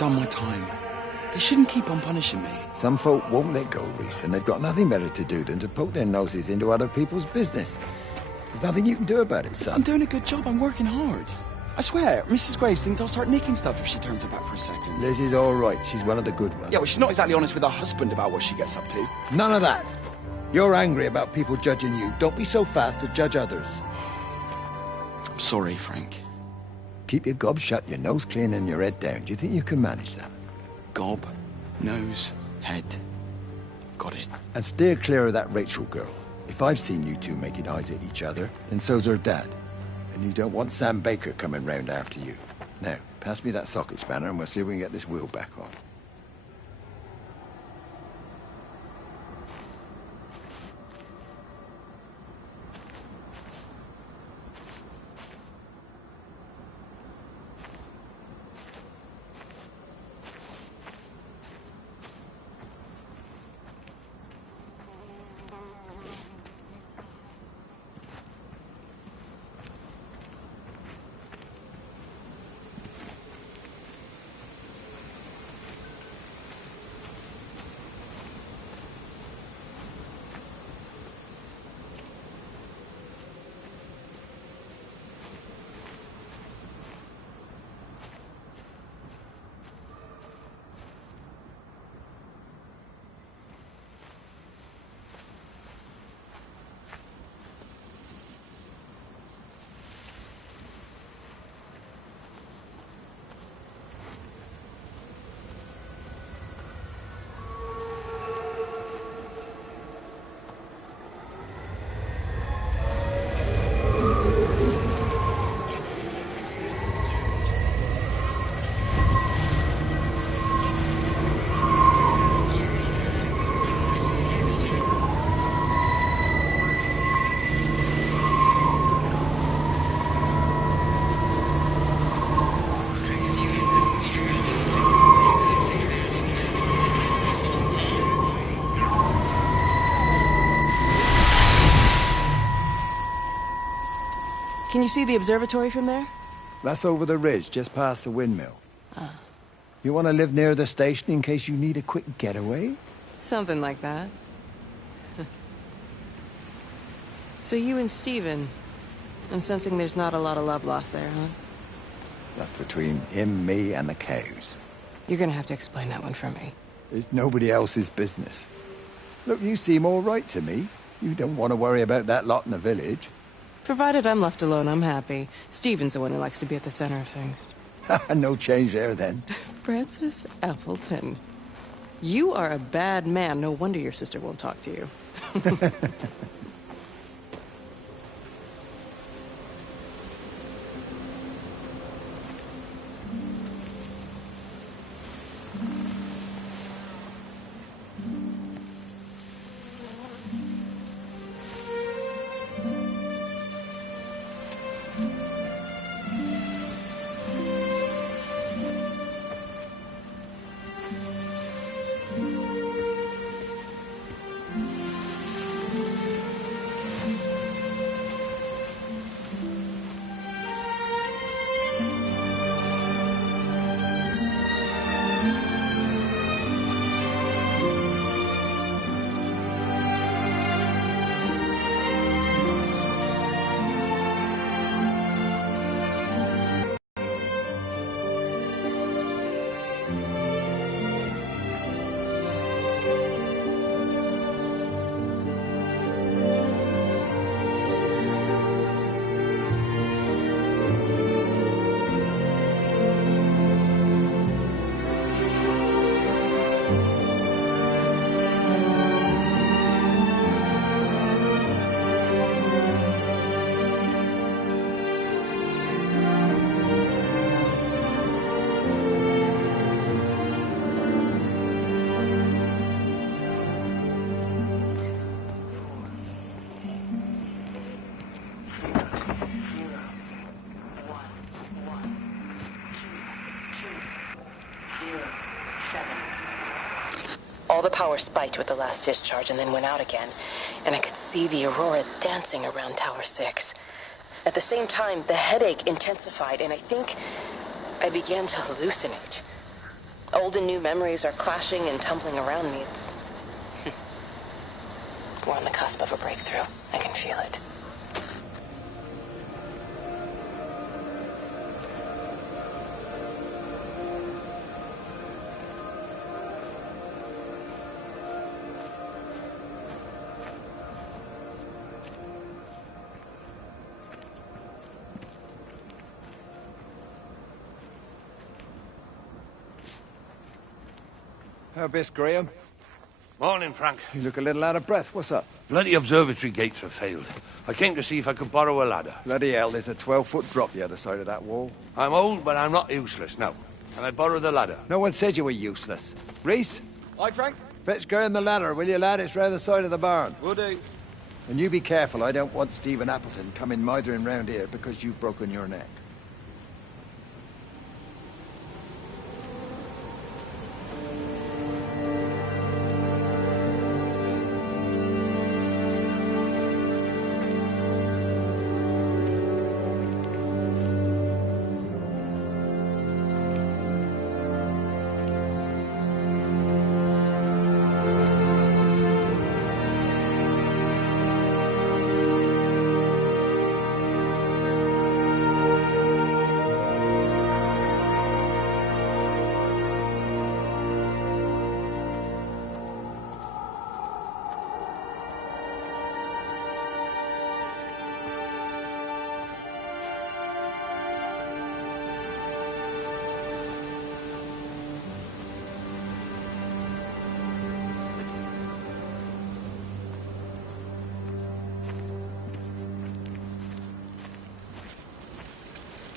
done my time. They shouldn't keep on punishing me. Some folk won't let go, Reese, and they've got nothing better to do than to poke their noses into other people's business. There's nothing you can do about it, son. I'm doing a good job. I'm working hard. I swear, Mrs. Graves thinks I'll start nicking stuff if she turns her back for a second. Liz is all right. She's one of the good ones. Yeah, well, she's not exactly honest with her husband about what she gets up to. None of that. You're angry about people judging you. Don't be so fast to judge others. I'm sorry, Frank. Keep your gob shut, your nose clean, and your head down. Do you think you can manage that? Gob, nose, head. Got it. And steer clear of that Rachel girl. If I've seen you two making eyes at each other, then so's her dad. And you don't want Sam Baker coming round after you. Now, pass me that socket spanner and we'll see if we can get this wheel back on. Can you see the observatory from there? That's over the ridge, just past the windmill. Ah. You want to live near the station in case you need a quick getaway? Something like that. So you and Steven, I'm sensing there's not a lot of love lost there, huh? That's between him, me, and the cows. You're gonna have to explain that one for me. It's nobody else's business. Look, you seem all right to me. You don't want to worry about that lot in the village. Provided I'm left alone, I'm happy. Steven's the one who likes to be at the center of things. No change there, then. Francis Appleton. You are a bad man. No wonder your sister won't talk to you. All the power spiked with the last discharge and then went out again, and I could see the aurora dancing around Tower 6. At the same time, the headache intensified, and I think I began to hallucinate. Old and new memories are clashing and tumbling around me. We're on the cusp of a breakthrough. I can feel it. Miss Graham. Morning, Frank. You look a little out of breath. What's up? Bloody observatory gates have failed. I came to see if I could borrow a ladder. Bloody hell, there's a 12-foot drop the other side of that wall. I'm old, but I'm not useless, no. Can I borrow the ladder? No one said you were useless. Reese? Hi, Frank. Fetch Graham the ladder, will you, lad? It's round the side of the barn. Will do. And you be careful. I don't want Stephen Appleton coming mithering round here because you've broken your neck.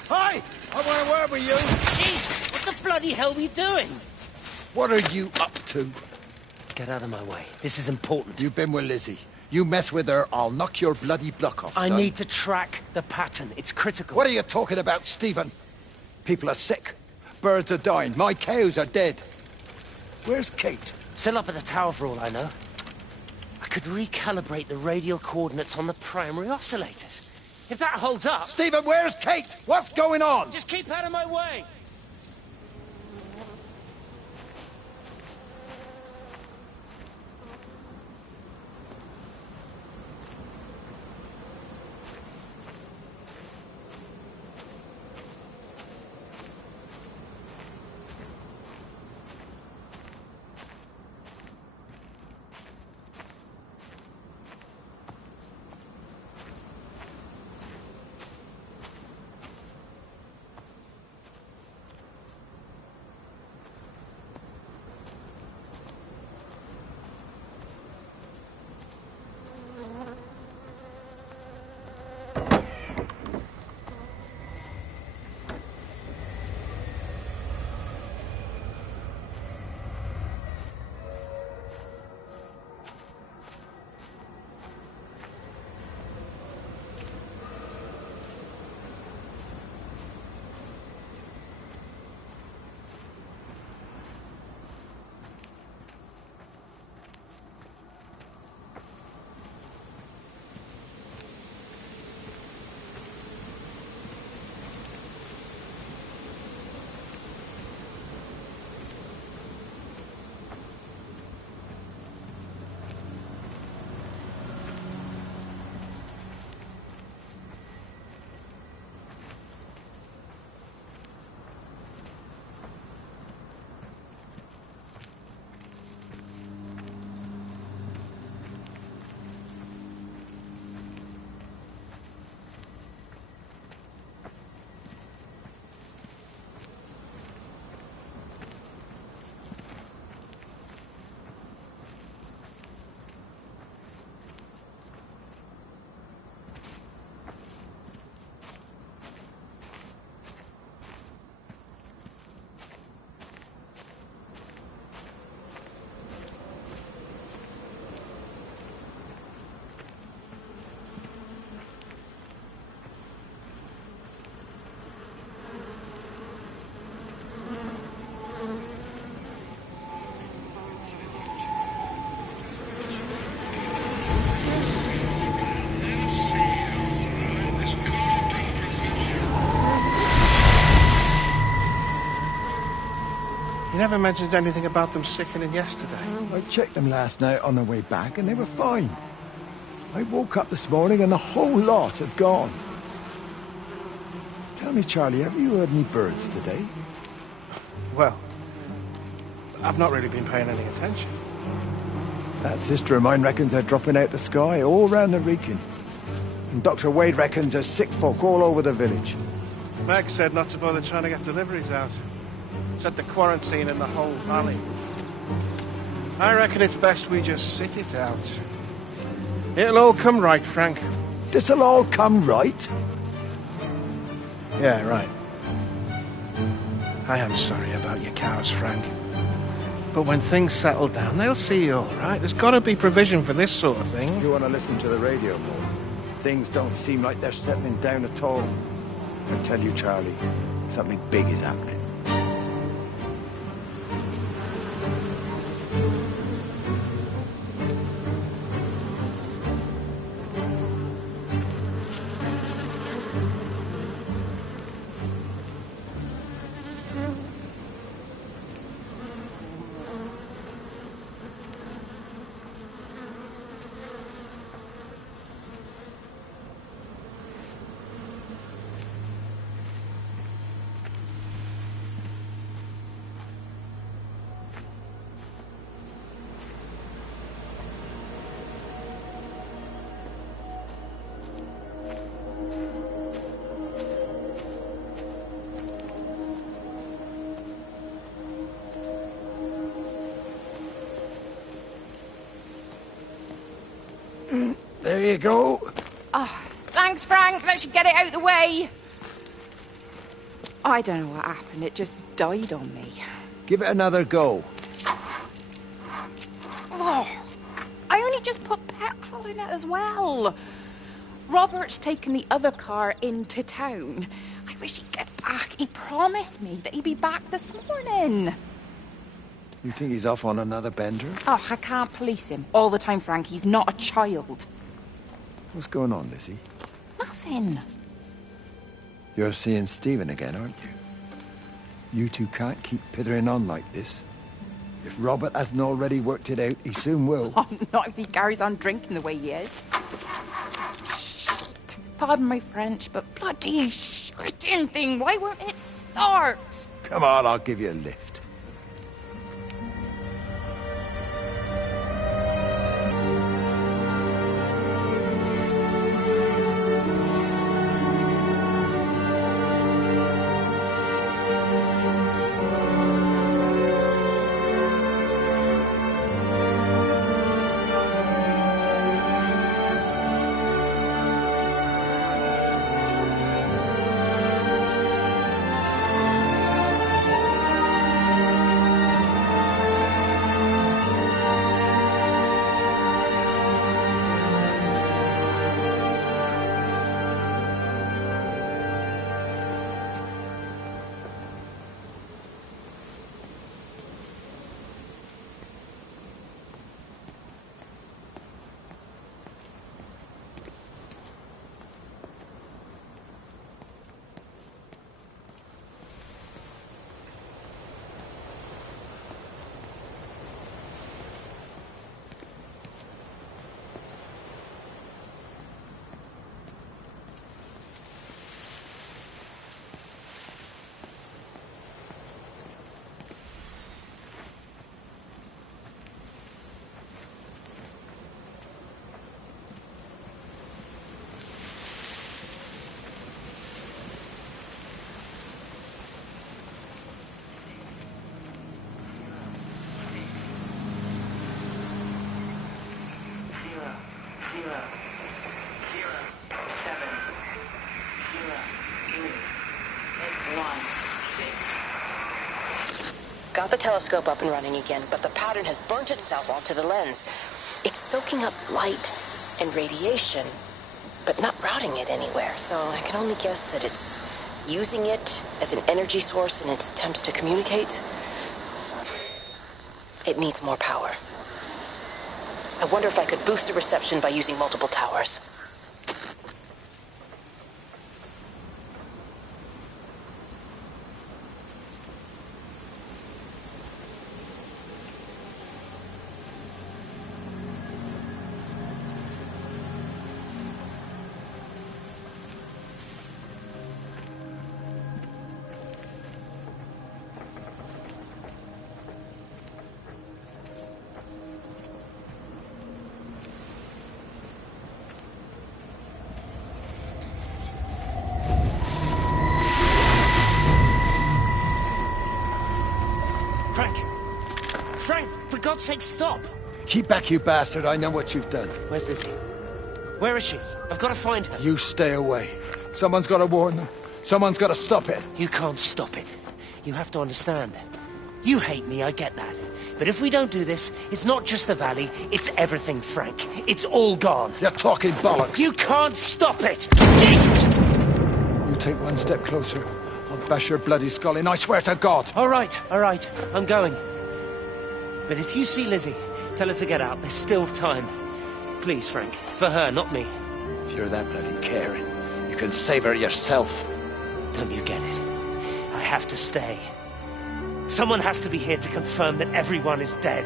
Hi! I want a word with you. Jesus, what the bloody hell are we doing? What are you up to? Get out of my way. This is important. You've been with Lizzie. You mess with her, I'll knock your bloody block off, I son. need to track the pattern. It's critical. What are you talking about, Stephen? People are sick. Birds are dying. My cows are dead. Where's Kate? Still up at the tower for all I know. I could recalibrate the radial coordinates on the primary oscillators. If that holds up... Stephen, where's Kate? What's going on? Just keep out of my way! He never mentions anything about them sickening yesterday. I checked them last night on the way back, and they were fine. I woke up this morning and the whole lot had gone. Tell me, Charlie, have you heard any birds today? Well, I've not really been paying any attention. That sister of mine reckons they're dropping out the sky all round the Wrekin. And Dr. Wade reckons there's sick folk all over the village. Meg said not to bother trying to get deliveries out. Said the quarantine in the whole valley. I reckon it's best we just sit it out. It'll all come right, Frank. This'll all come right? Yeah, right. I am sorry about your cows, Frank. But when things settle down, they'll see you all right. There's got to be provision for this sort of thing. You want to listen to the radio more? Things don't seem like they're settling down at all. I tell you, Charlie, something big is happening. There you go. Oh, thanks, Frank. Let's get it out of the way. I don't know what happened. It just died on me. Give it another go. Oh, I only just put petrol in it as well. Robert's taken the other car into town. I wish he'd get back. He promised me that he'd be back this morning. You think he's off on another bender? Oh, I can't police him all the time, Frank. He's not a child. What's going on, Lizzie? Nothing. You're seeing Stephen again, aren't you? You two can't keep pithering on like this. If Robert hasn't already worked it out, he soon will. Oh, not if he carries on drinking the way he is. Shit. Pardon my French, but bloody shitting thing, why won't it start? Come on, I'll give you a lift. Got the telescope up and running again, but the pattern has burnt itself onto the lens. It's soaking up light and radiation, but not routing it anywhere, so I can only guess that it's using it as an energy source in its attempts to communicate. It needs more power. I wonder if I could boost the reception by using multiple towers. God's sake, stop! Keep back, you bastard. I know what you've done. Where's Lizzie? Where is she? I've got to find her. You stay away. Someone's got to warn them. Someone's got to stop it. You can't stop it. You have to understand. You hate me, I get that. But if we don't do this, it's not just the valley, it's everything, Frank. It's all gone. You're talking bollocks. You can't stop it! Jesus! You take one step closer, I'll bash your bloody skull in, I swear to God. All right, I'm going. But if you see Lizzie, tell her to get out. There's still time. Please, Frank. For her, not me. If you're that bloody caring, you can save her yourself. Don't you get it? I have to stay. Someone has to be here to confirm that everyone is dead.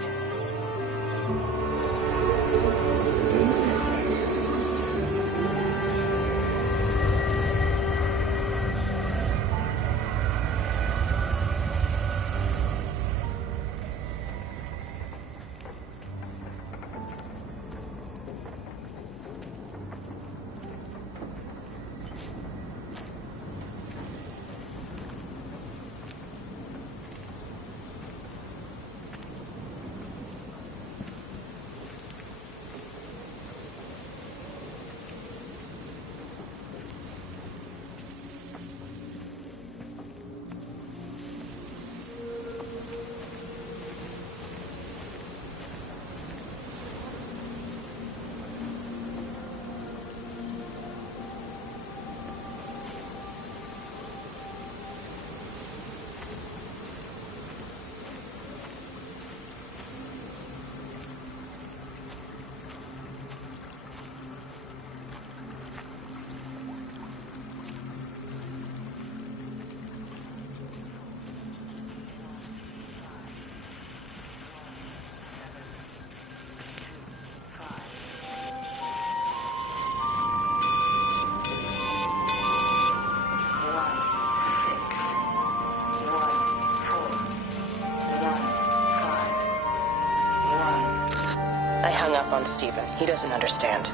I hung up on Stephen. He doesn't understand.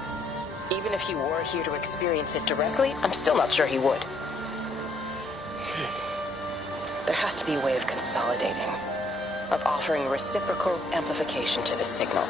Even if he were here to experience it directly, I'm still not sure he would. There has to be a way of consolidating, of offering reciprocal amplification to this signal.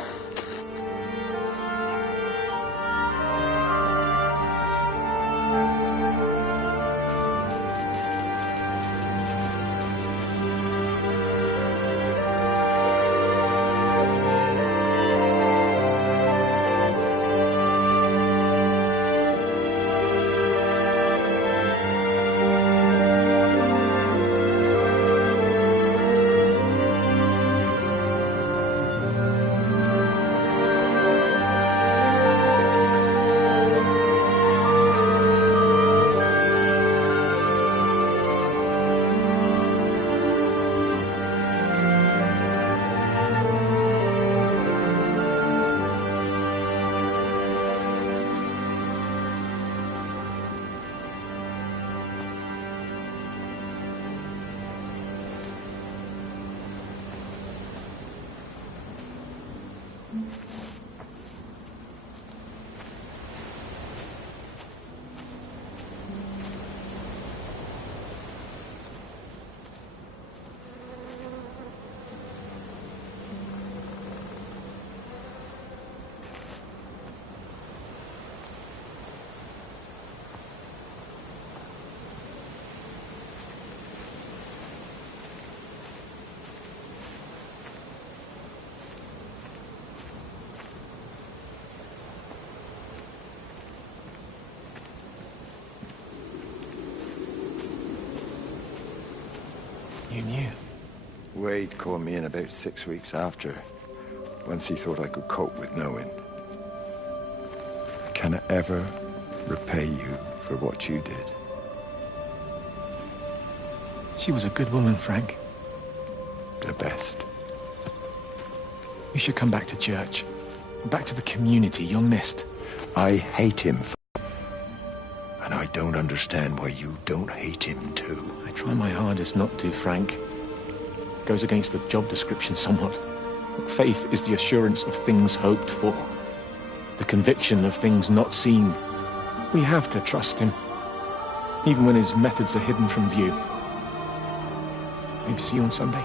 You knew? Wade called me in about 6 weeks after, once he thought I could cope with knowing. Can I ever repay you for what you did? She was a good woman, Frank. The best. You should come back to church. Back to the community. You're missed. I hate him, and I don't understand why you don't hate him too. I try my hardest not to, Frank. Goes against the job description somewhat. Faith is the assurance of things hoped for. The conviction of things not seen. We have to trust him, even when his methods are hidden from view. Maybe see you on Sunday.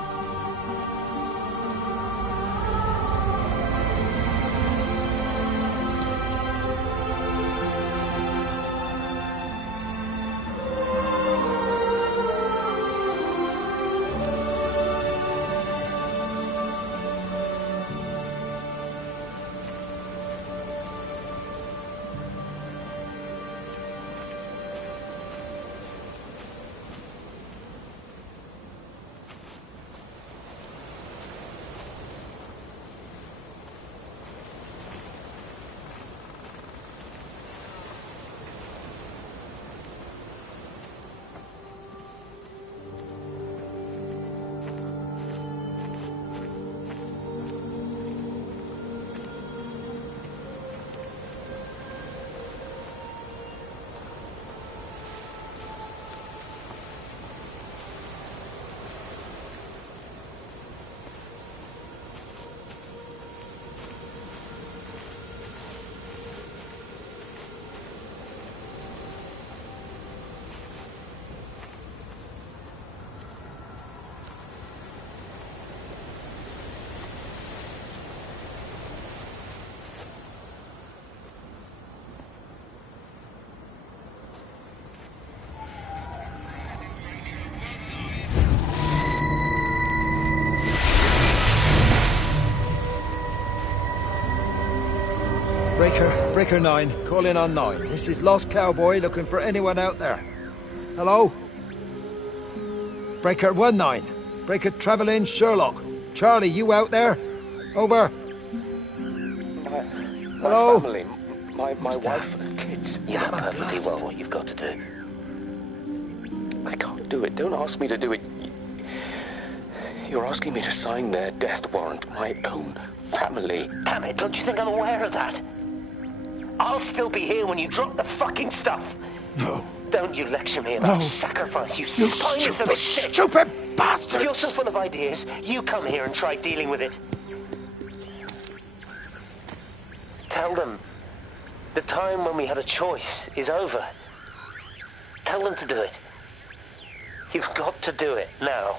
Breaker 9, call in on 9. This is Lost Cowboy looking for anyone out there. Hello? Breaker 1-9. Breaker Travelin' Sherlock. Charlie, you out there? Over. Hello? My family, my wife and kids. You know perfectly well what you've got to do. I can't do it. Don't ask me to do it. You're asking me to sign their death warrant. My own family. Damn it, don't you think I'm aware of that? I'll still be here when you drop the fucking stuff. No. Don't you lecture me about sacrifice, you spineless little shit. Stupid bastard! If you're so full of ideas, you come here and try dealing with it. Tell them the time when we had a choice is over. Tell them to do it. You've got to do it now.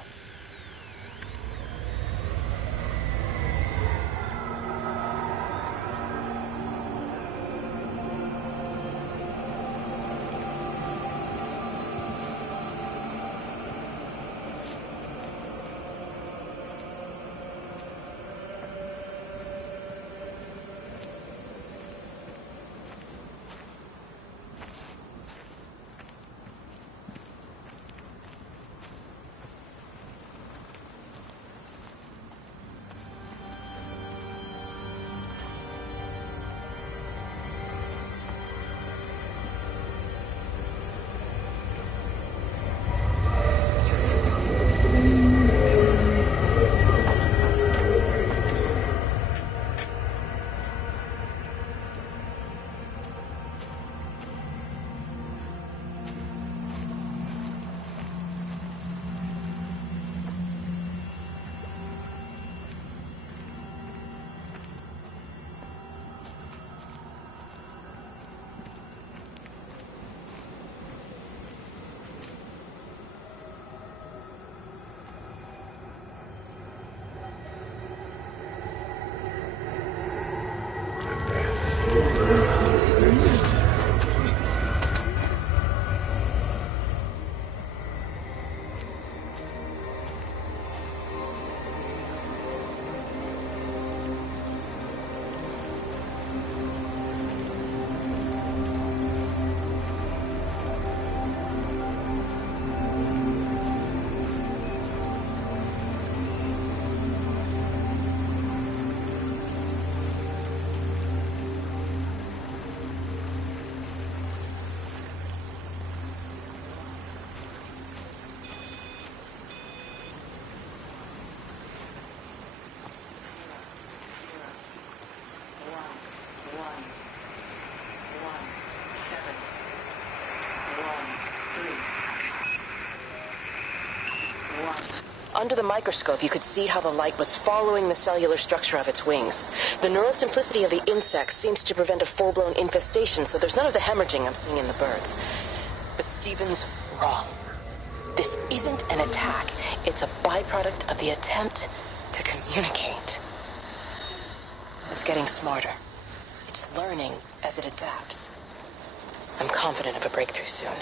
Under the microscope, you could see how the light was following the cellular structure of its wings. The neural simplicity of the insects seems to prevent a full-blown infestation, so there's none of the hemorrhaging I'm seeing in the birds. But Stephen's wrong. This isn't an attack. It's a byproduct of the attempt to communicate. It's getting smarter. It's learning as it adapts. I'm confident of a breakthrough soon.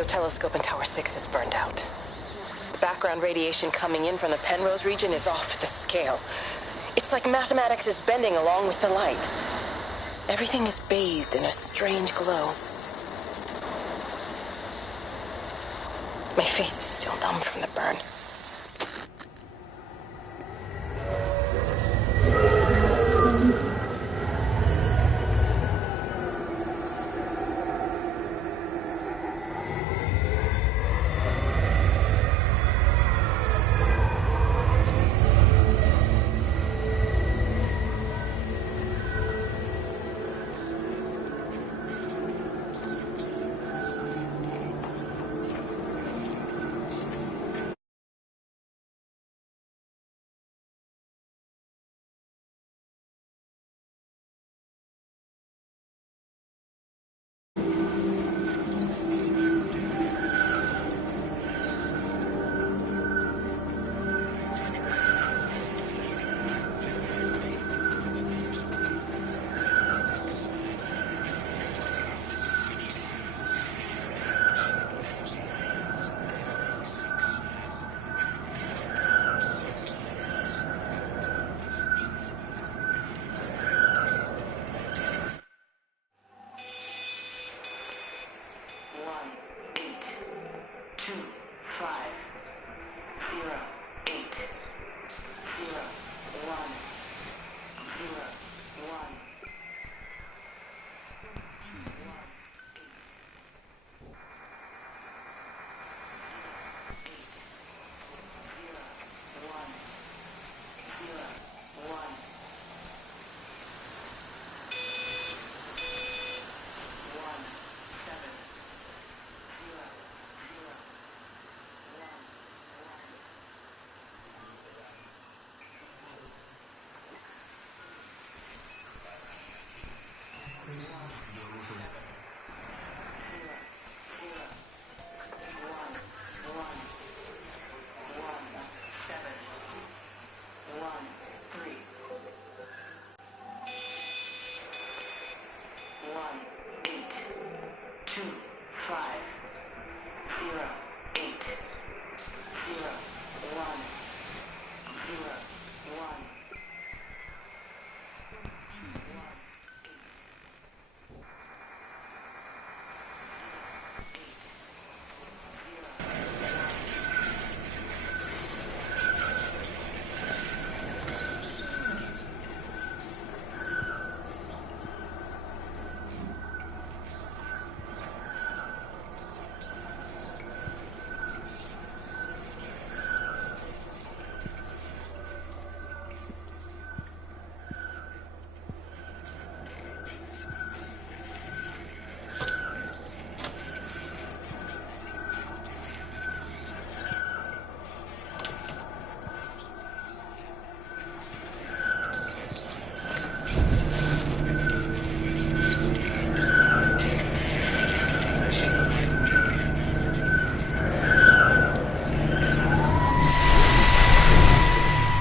radio telescope in Tower 6 is burned out. The background radiation coming in from the Penrose region is off the scale. It's like mathematics is bending along with the light. Everything is bathed in a strange glow. My face is still numb from the burn.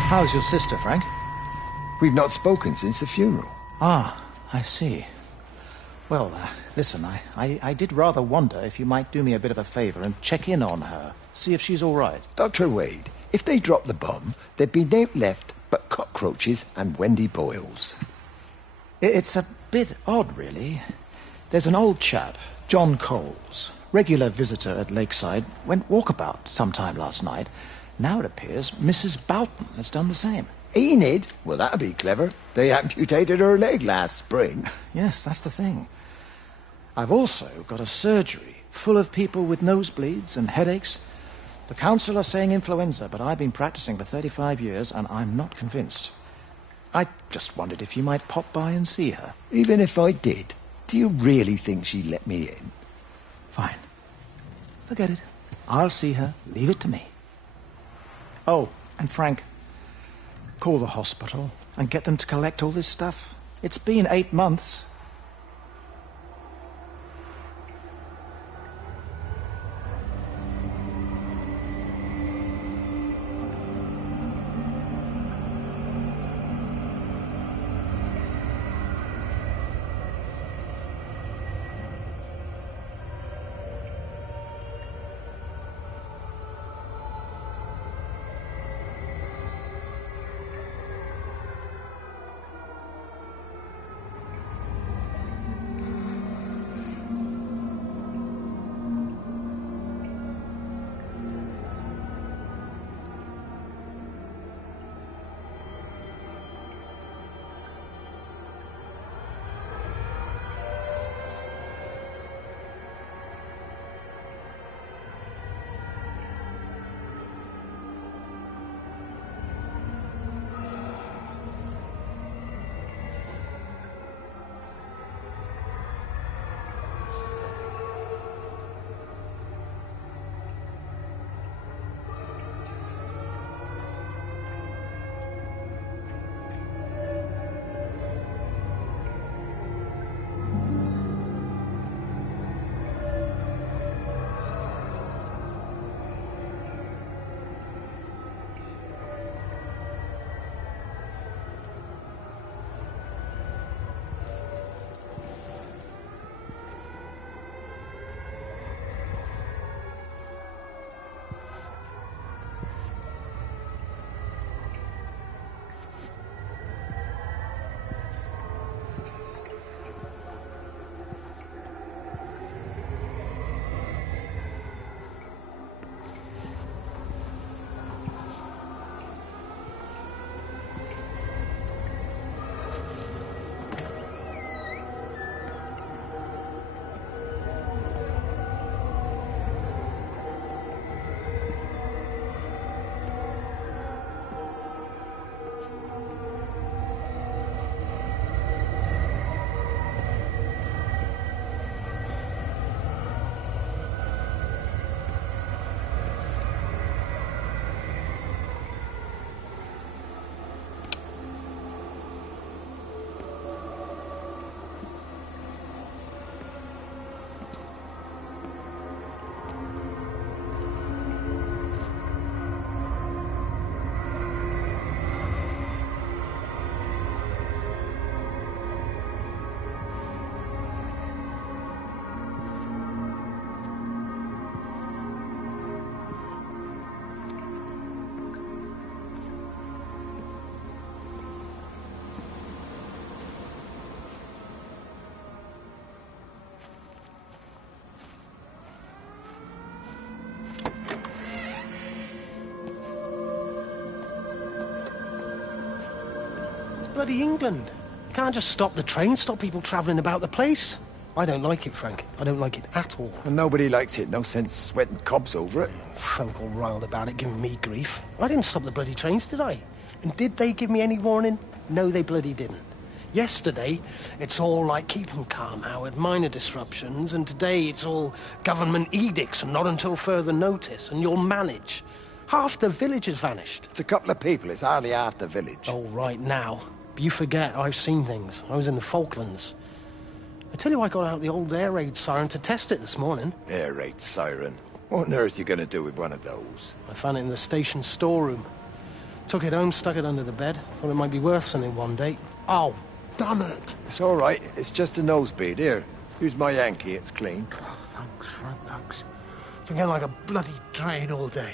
How's your sister, Frank? We've not spoken since the funeral. Ah, I see. Well, listen, I did rather wonder if you might do me a bit of a favor and check in on her, see if she's all right. Dr. Wade, if they dropped the bomb, there'd be no left but cockroaches and Wendy Boyles. It's a bit odd, really. There's an old chap, John Coles, regular visitor at Lakeside, went walkabout sometime last night. Now it appears Mrs. Boughton has done the same. Enid? Well, that'd be clever. They amputated her leg last spring. Yes, that's the thing. I've also got a surgery full of people with nosebleeds and headaches. The council are saying influenza, but I've been practicing for 35 years and I'm not convinced. I just wondered if you might pop by and see her. Even if I did, do you really think she'd let me in? Fine. Forget it. I'll see her. Leave it to me. Oh, and Frank, call the hospital and get them to collect all this stuff. It's been 8 months. bloody England. You can't just stop the train, stop people travelling about the place. I don't like it, Frank. I don't like it at all. And nobody likes it. No sense sweating cobs over it. Folk all riled about it, giving me grief. I didn't stop the bloody trains, did I? And did they give me any warning? No, they bloody didn't. Yesterday, it's all like, keep 'em calm, Howard, minor disruptions, and today it's all government edicts and not until further notice, and you'll manage. Half the village has vanished. It's a couple of people. It's hardly half the village. Oh, right now. But you forget, I've seen things. I was in the Falklands. I tell you, I got out the old air raid siren to test it this morning. Air raid siren. What on earth are you going to do with one of those? I found it in the station storeroom. Took it home, stuck it under the bed. Thought it might be worth something one day. Oh, damn it. It's all right. It's just a nosebleed. Here, use my Yankee. It's clean. Thanks, Frank, thanks. Been getting like a bloody train all day.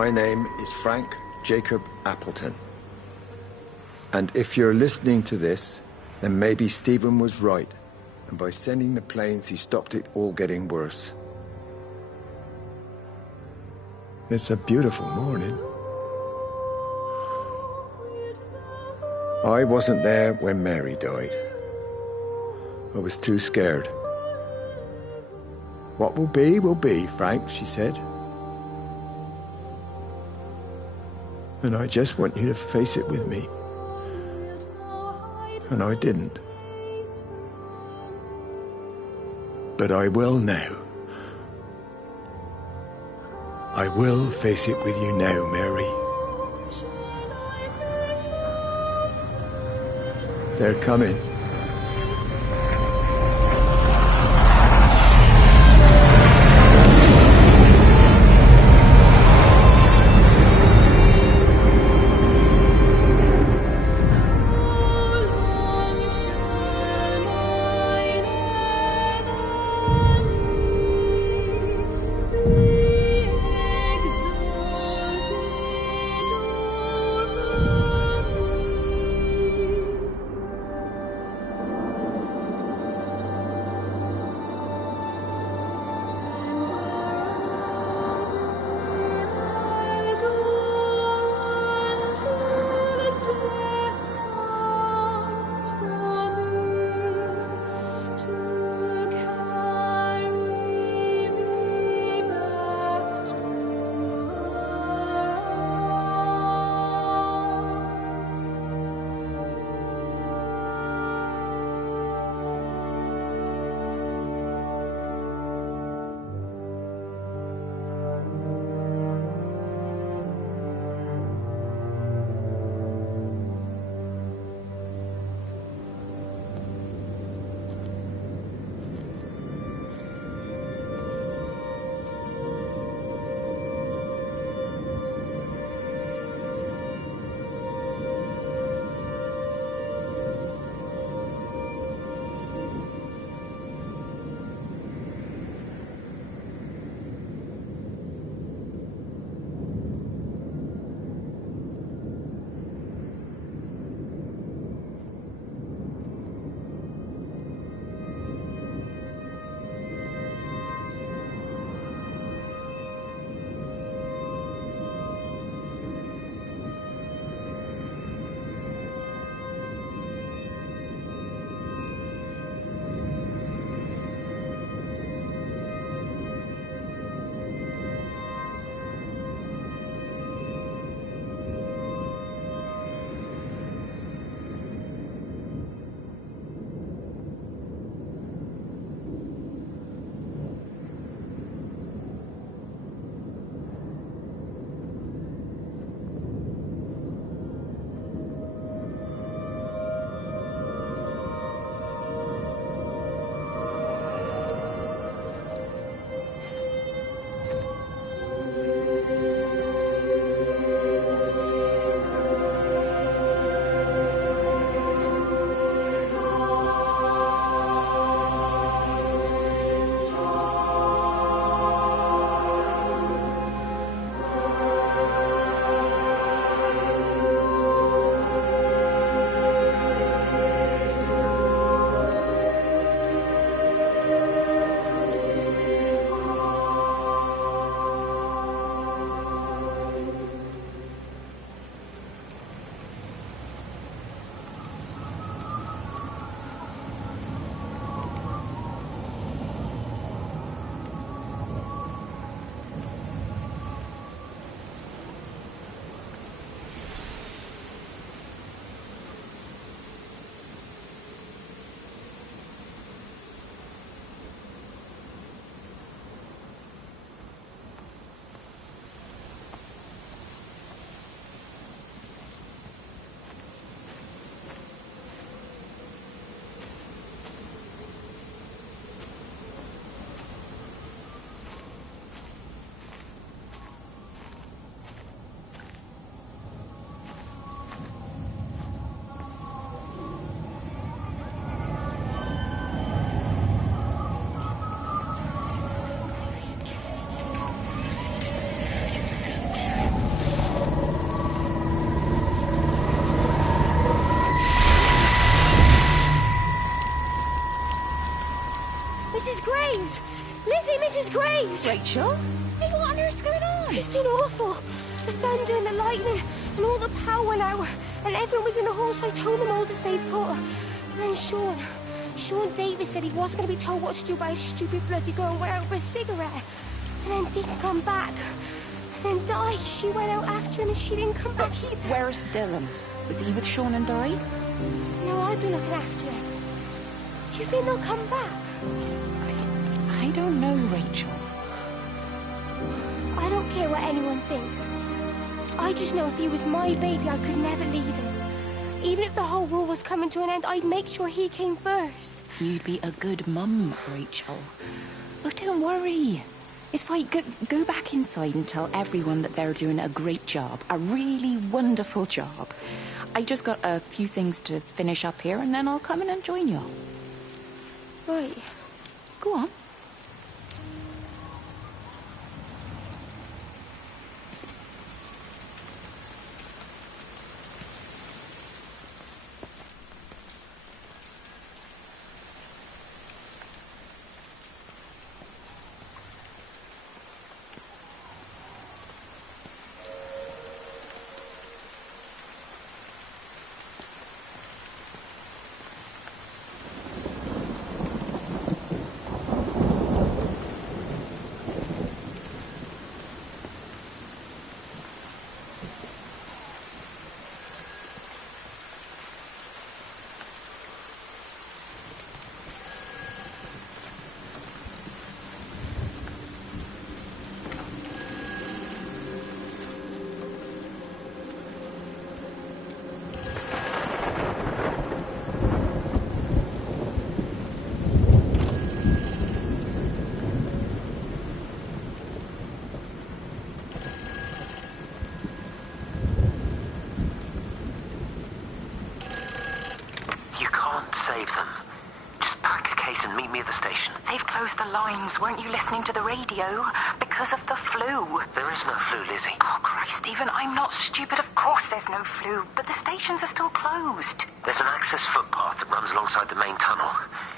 My name is Frank Jacob Appleton. And if you're listening to this, then maybe Stephen was right. And by sending the planes, he stopped it all getting worse. It's a beautiful morning. I wasn't there when Mary died. I was too scared. What will be, Frank, she said. And I just want you to face it with me. And I didn't. But I will now. I will face it with you now, Mary. They're coming. Mrs. Graves! Lizzie, Mrs. Graves! Rachel? Hey, what on earth's going on? It's been awful. The thunder and the lightning and all the power went out. And everyone was in the hall, so I told them all to stay put. And then Sean Davis said he wasn't going to be told what to do by a stupid bloody girl and went out for a cigarette. And then didn't come back. And then Di, she went out after him and she didn't come back either. Where's Dylan? Was he with Sean and Di? No, I've been looking after him. Do you think they'll come back? I don't know, Rachel. I don't care what anyone thinks. I just know if he was my baby, I could never leave him. Even if the whole world was coming to an end, I'd make sure he came first. You'd be a good mum, Rachel. Oh, don't worry. It's fine. Go back inside and tell everyone that they're doing a great job. A really wonderful job. I just got a few things to finish up here, and then I'll come in and join you. Right. Go on. The lines. Weren't you listening to the radio? Because of the flu. There is no flu, Lizzie. Oh, Christ, Stephen, I'm not stupid. Of course there's no flu. But the stations are still closed. There's an access footpath that runs alongside the main tunnel.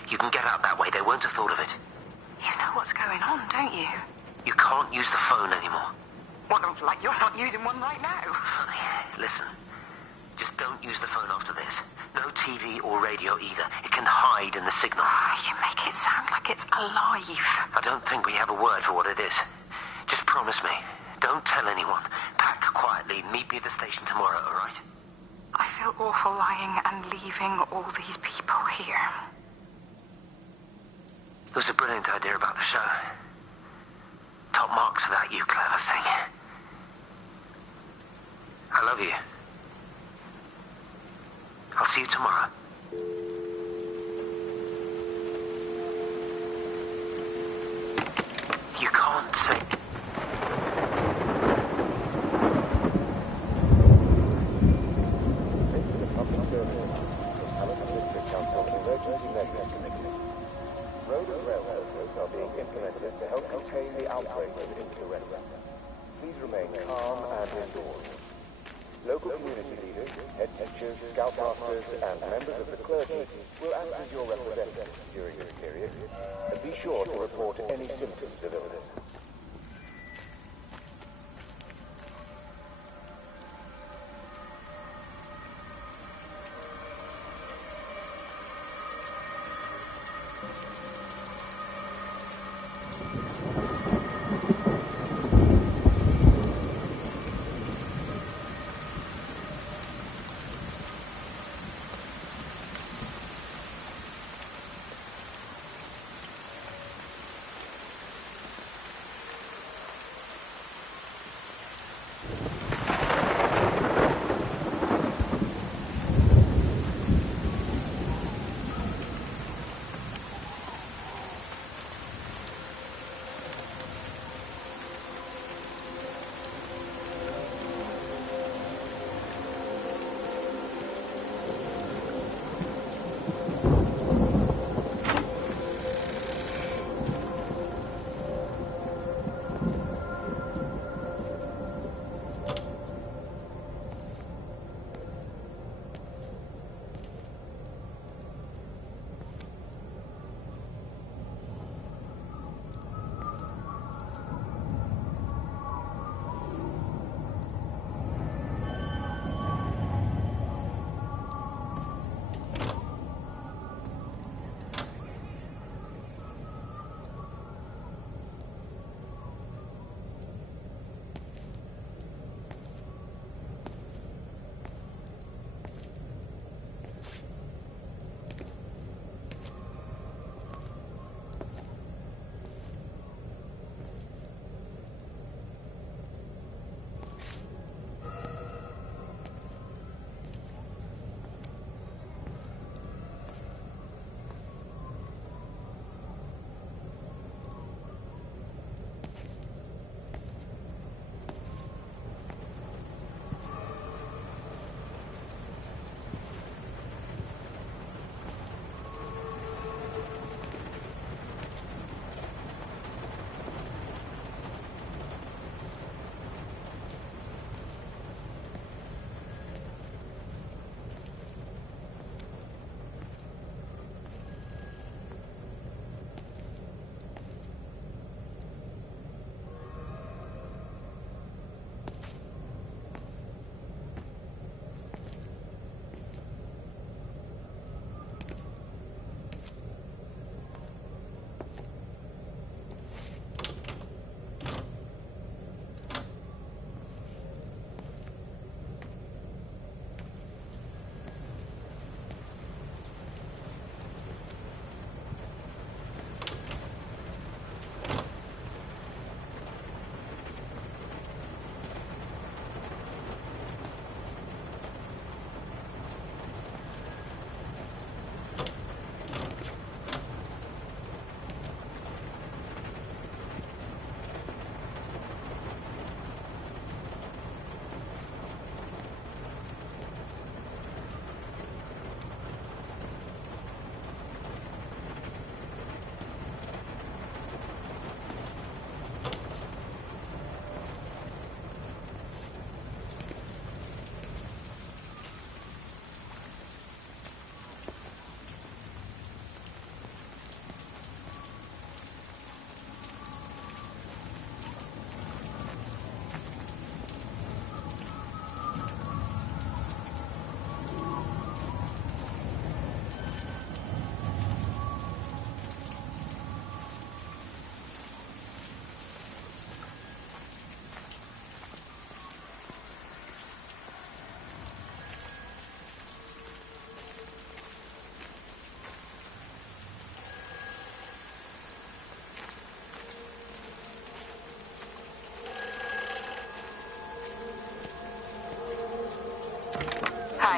You can get out that way. They won't have thought of it. You know what's going on, don't you? You can't use the phone anymore. What, like you're not using one right now? Listen, just don't use the phone after this. No TV or radio either. It can hide in the signal. You make it sound like it's alive. I don't think we have a word for what it is. Just promise me. Don't tell anyone. Pack quietly. Meet me at the station tomorrow, all right? I feel awful lying and leaving all these people here. It was a brilliant idea about the show. Top marks for that, you clever thing. I love you. I'll see you tomorrow. You can't say... Road and railroad routes are being implemented to help contain the outbreak of influenza. Please remain calm and indoors. Local community leaders, head teachers, scoutmasters, and members of the clergy will act as your representatives during this period, and be sure to report any symptoms of illness.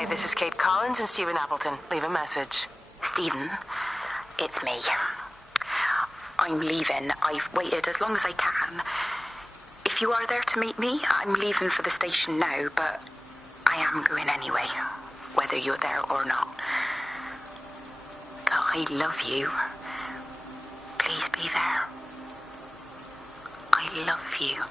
Hi, this is Kate Collins and Stephen Appleton. Leave a message. Stephen, it's me. I'm leaving. I've waited as long as I can. If you are there to meet me, I'm leaving for the station now, but I am going anyway, whether you're there or not. I love you. Please be there. I love you.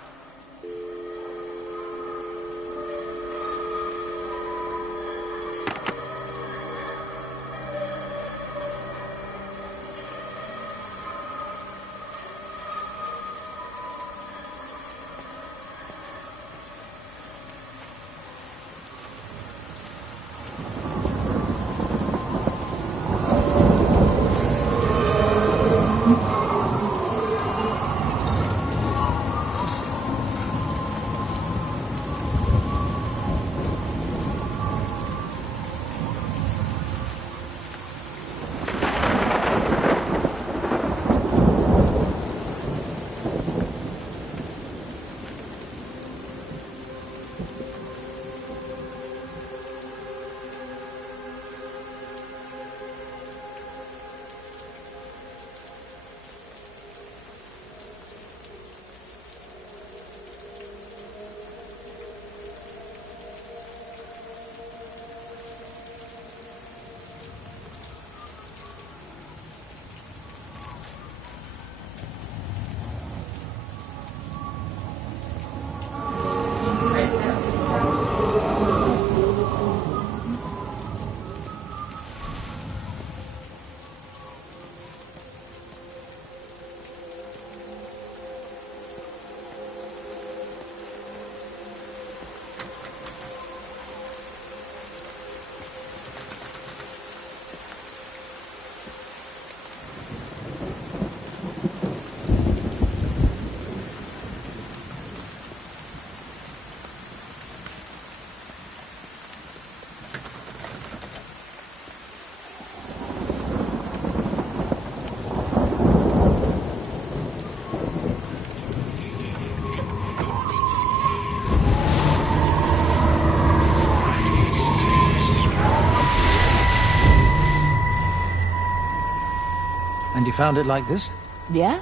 And you found it like this? Yeah.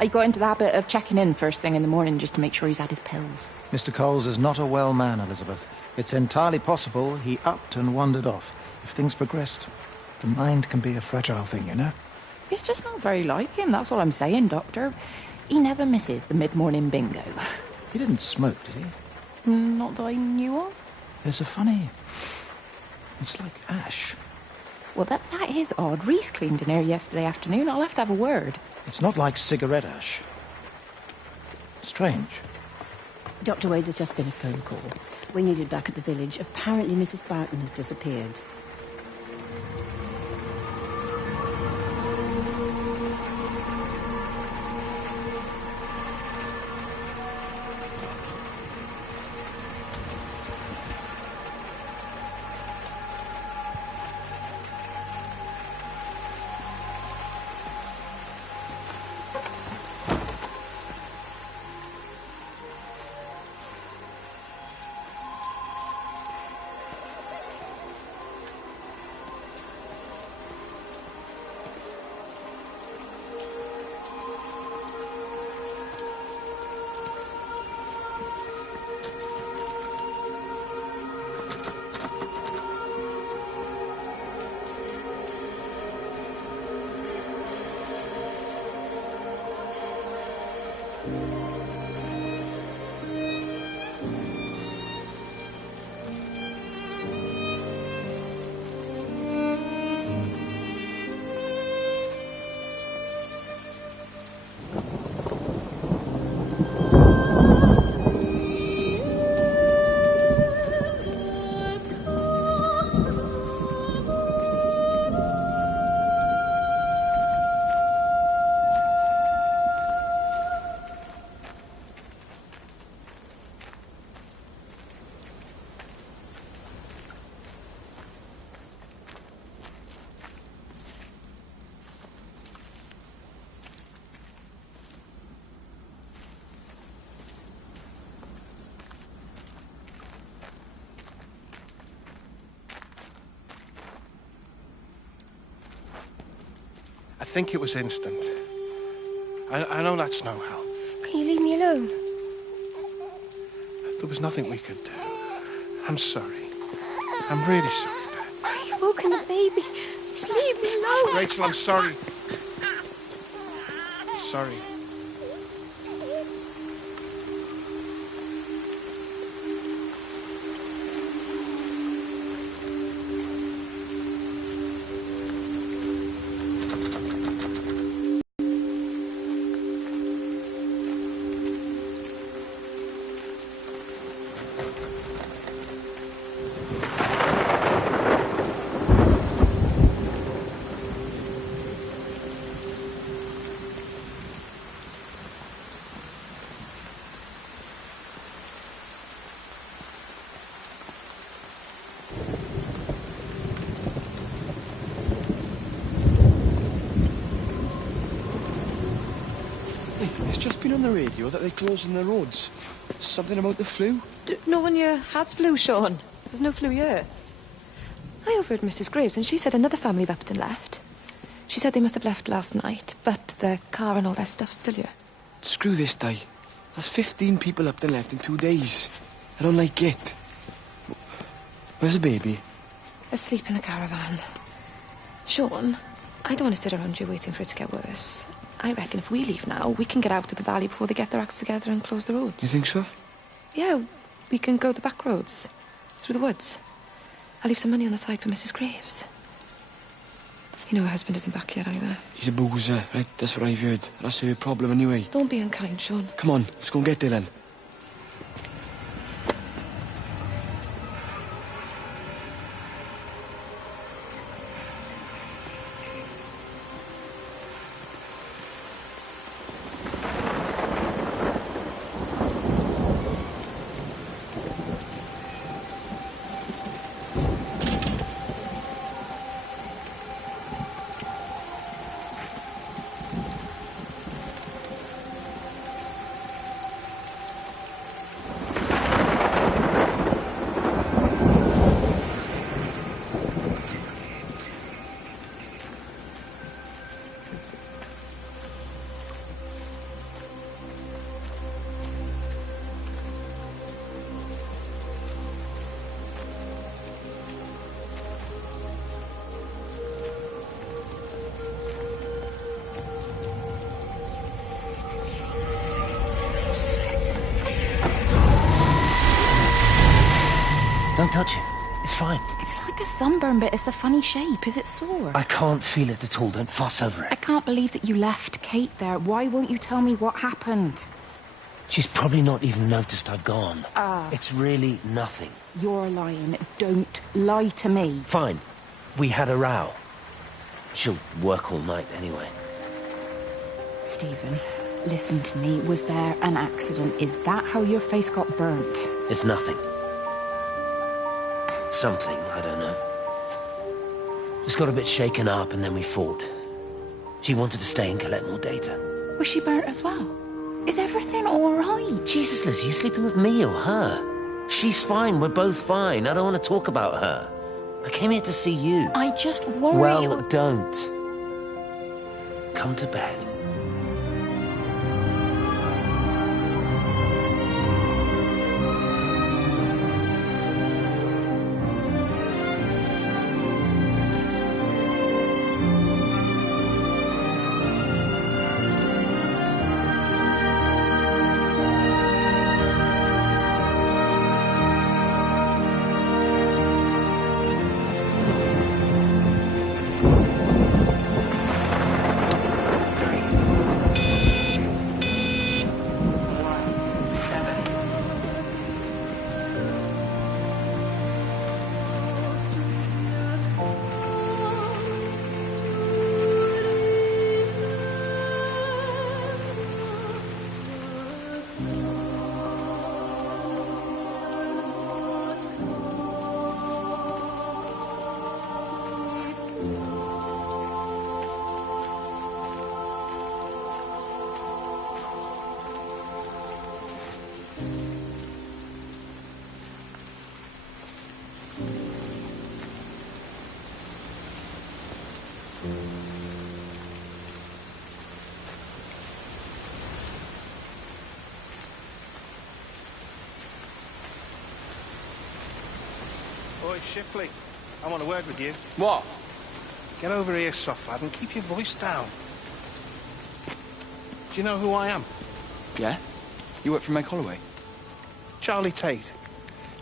I got into the habit of checking in first thing in the morning just to make sure he's had his pills. Mr. Coles is not a well man, Elizabeth. It's entirely possible he upped and wandered off. If things progressed, the mind can be a fragile thing, you know? It's just not very like him, that's all I'm saying, Doctor. He never misses the mid-morning bingo. He didn't smoke, did he? Not that I knew of. There's a funny... It's like ash. Well, that is odd. Reese cleaned in here yesterday afternoon. I'll have to have a word. It's not like cigarette ash. Strange. Dr. Wade, there's just been a phone call. We needed back at the village. Apparently Mrs. Barton has disappeared. think it was instant. I know that's no help. Can you leave me alone? There was nothing we could do. I'm sorry. I'm really sorry, Pet. You've woken the baby. Just leave me alone. Rachel, I'm sorry. Sorry. It's just been on the radio that they're closing the roads. Something about the flu? No one here has flu, Sean. There's no flu here. I overheard Mrs. Graves, and she said another family of Upton left. She said they must have left last night, but the car and all their stuff's still here. Screw this day. There's 15 people up and left in 2 days. I don't like it. Where's the baby? Asleep in the caravan. Sean, I don't want to sit around here waiting for it to get worse. I reckon if we leave now, we can get out of the valley before they get their acts together and close the roads. You think so? Yeah, we can go the back roads, through the woods. I'll leave some money on the side for Mrs. Graves. You know her husband isn't back yet either. He's a boozer, right? That's what I've heard. That's her problem anyway. Don't be unkind, Sean. Come on, let's go and get Dylan. Don't touch it. It's fine. It's like a sunburn, but it's a funny shape. Is it sore? I can't feel it at all. Don't fuss over I it. can't believe that you left Kate there. Why won't you tell me what happened? She's probably not even noticed I've gone. It's really nothing. You're lying. Don't lie to me. Fine. We had a row. She'll work all night anyway. Stephen, listen to me. Was there an accident? Is that how your face got burnt? It's nothing. Something, I don't know. Just got a bit shaken up and then we fought. She wanted to stay and collect more data. Was she burnt as well? Is everything all right? Jesus, Liz, are you sleeping with me or her? She's fine. We're both fine. I don't want to talk about her. I came here to see you. I just worry... Well, don't. Come to bed. Shipley. I want a word with you. What? Get over here, soft lad, and keep your voice down. Do you know who I am? Yeah? You work for Meg Holloway? Charlie Tate.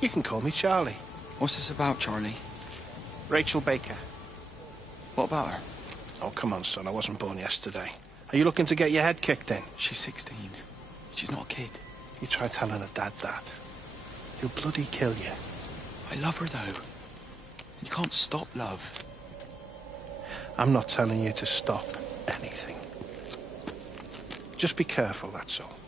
You can call me Charlie. What's this about, Charlie? Rachel Baker. What about her? Oh, come on, son. I wasn't born yesterday. Are you looking to get your head kicked in? She's 16. She's not a kid. You try telling her dad that. He'll bloody kill you. I love her, though. You can't stop love. I'm not telling you to stop anything. Just be careful, that's all.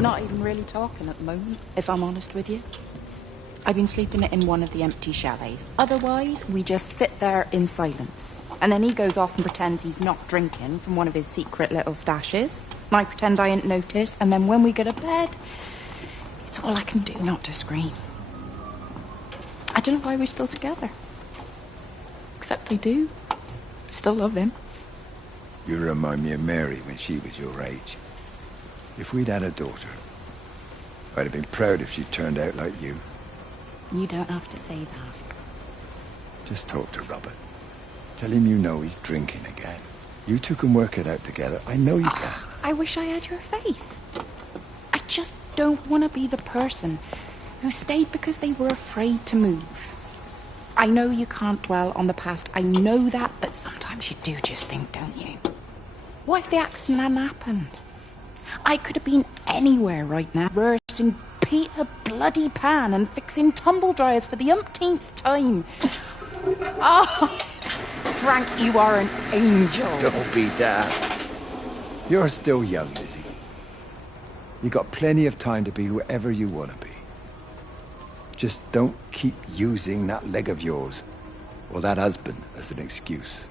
We're not even really talking at the moment, if I'm honest with you. I've been sleeping in one of the empty chalets. Otherwise, we just sit there in silence. And then he goes off and pretends he's not drinking from one of his secret little stashes. And I pretend I ain't noticed, and then when we go to bed, it's all I can do not to scream. I don't know why we're still together. Except I do. I still love him. You remind me of Mary when she was your age. If we'd had a daughter, I'd have been proud if she turned out like you. You don't have to say that. Just talk to Robert. Tell him you know he's drinking again. You two can work it out together. I know you can. I wish I had your faith. I just don't want to be the person who stayed because they were afraid to move. I know you can't dwell on the past. I know that, but sometimes you do just think, don't you? What if the accident hadn't happened? I could have been anywhere right now, reversing Peter bloody Pan and fixing tumble dryers for the umpteenth time. Oh, Frank, you are an angel. Don't be daft. You're still young, Lizzie. You got plenty of time to be whoever you want to be. Just don't keep using that leg of yours or that husband as an excuse.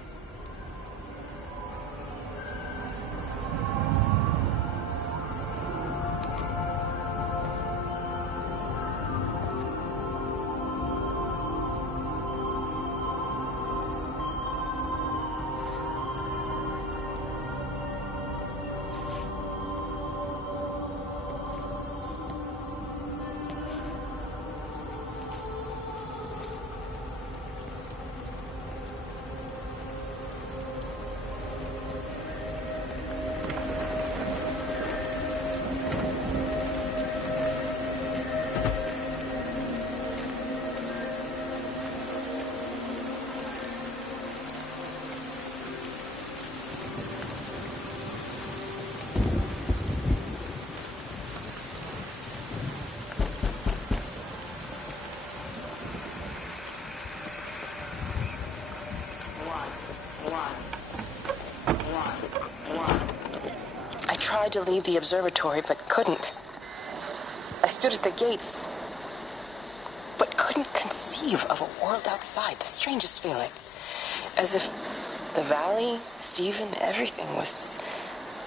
I tried to leave the observatory, but couldn't. I stood at the gates, but couldn't conceive of a world outside, the strangest feeling. As if the valley, Stephen, everything was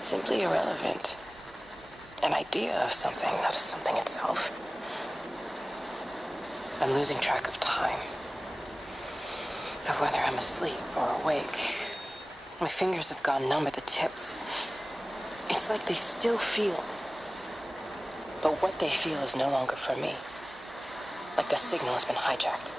simply irrelevant. An idea of something, not as something itself. I'm losing track of time. Of whether I'm asleep or awake. My fingers have gone numb at the tips. It's like they still feel. But what they feel is no longer for me. Like the signal has been hijacked.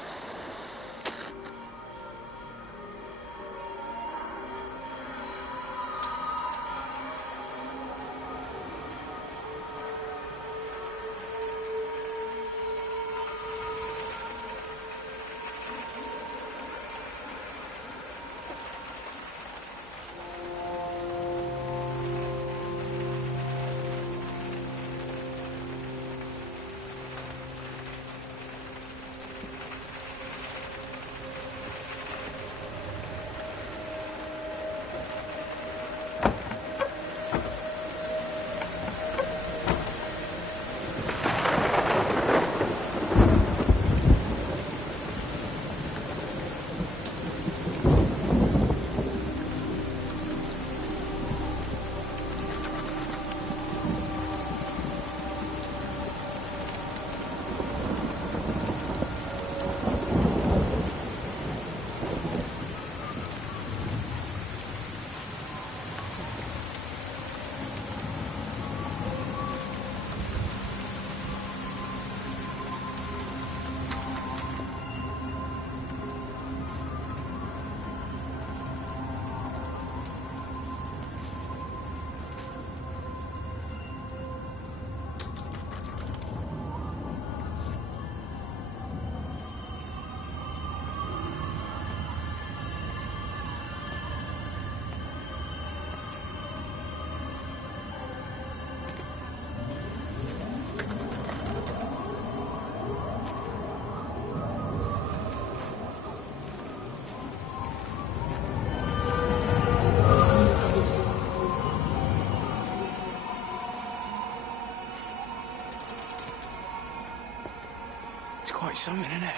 Quite something, isn't it?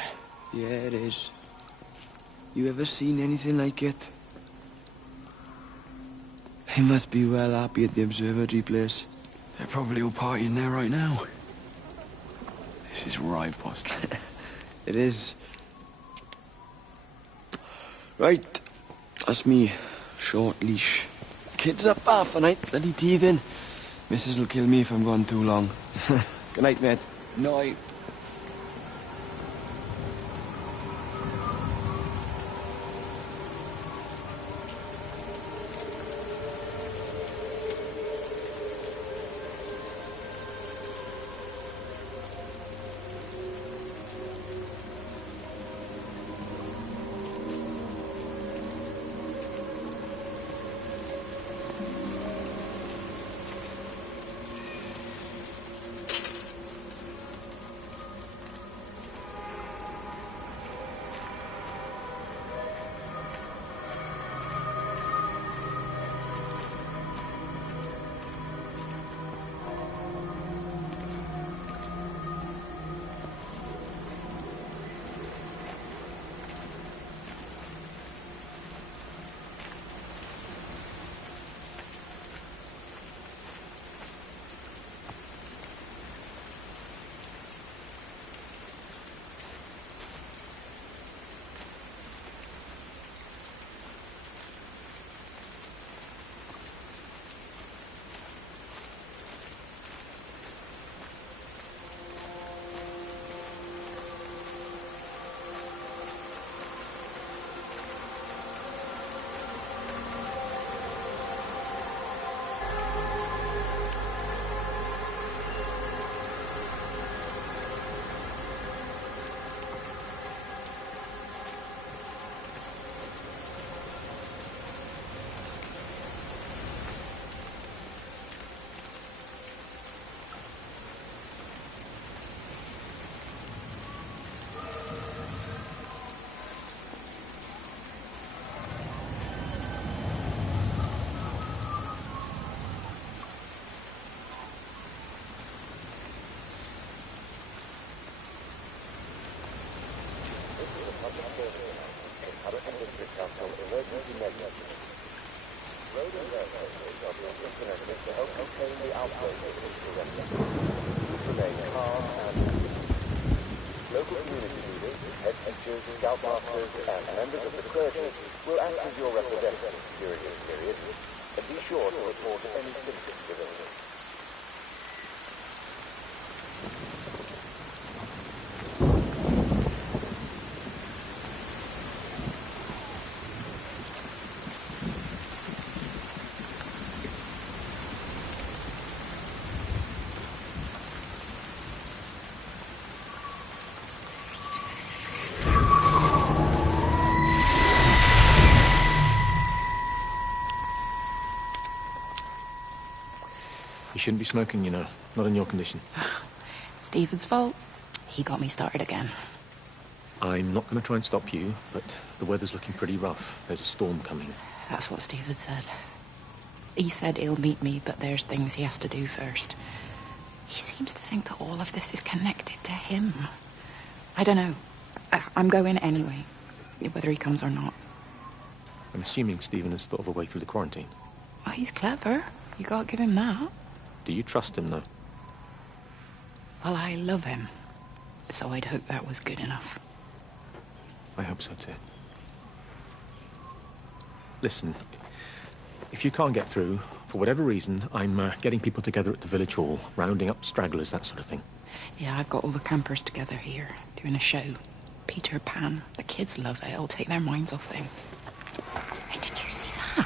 Yeah, it is. You ever seen anything like it? They must be well happy at the observatory place. They're probably all partying there right now. This is right, Boston. It is. Right. That's me. Short leash. Kids up half a night, bloody teething. Missus will kill me if I'm gone too long. Good night, mate. Night. emergency measures. Road and railway are being implemented to help contain the outbreak of influenza. Please remain calm and local community leaders, head teachers, scoutmasters, and members of the clergy will act as your representatives during this period, and be sure to report any symptoms of illness. You shouldn't be smoking, you know. Not in your condition. Stephen's fault. He got me started again. I'm not going to try and stop you, but the weather's looking pretty rough. There's a storm coming. That's what Stephen said. He said he'll meet me, but there's things he has to do first. He seems to think that all of this is connected to him. I don't know. I'm going anyway, whether he comes or not. I'm assuming Stephen has thought of a way through the quarantine. Well, he's clever. You can't give him that. Do you trust him, though? Well, I love him. So I'd hope that was good enough. I hope so, too. Listen, if you can't get through, for whatever reason, I'm getting people together at the village hall, rounding up stragglers, that sort of thing. Yeah, I've got all the campers together here, doing a show. Peter Pan. The kids love it. It'll take their minds off things. Hey, did you see that?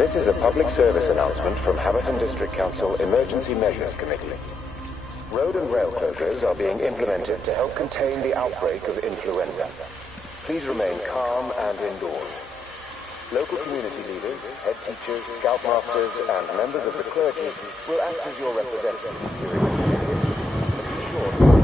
This is a public service announcement from Hamerton District Council Emergency Measures Committee. Road and rail closures are being implemented to help contain the outbreak of influenza. Please remain calm and indoors. Local community leaders, head teachers, scoutmasters, and members of the clergy will act as your representatives during this period. Be sure.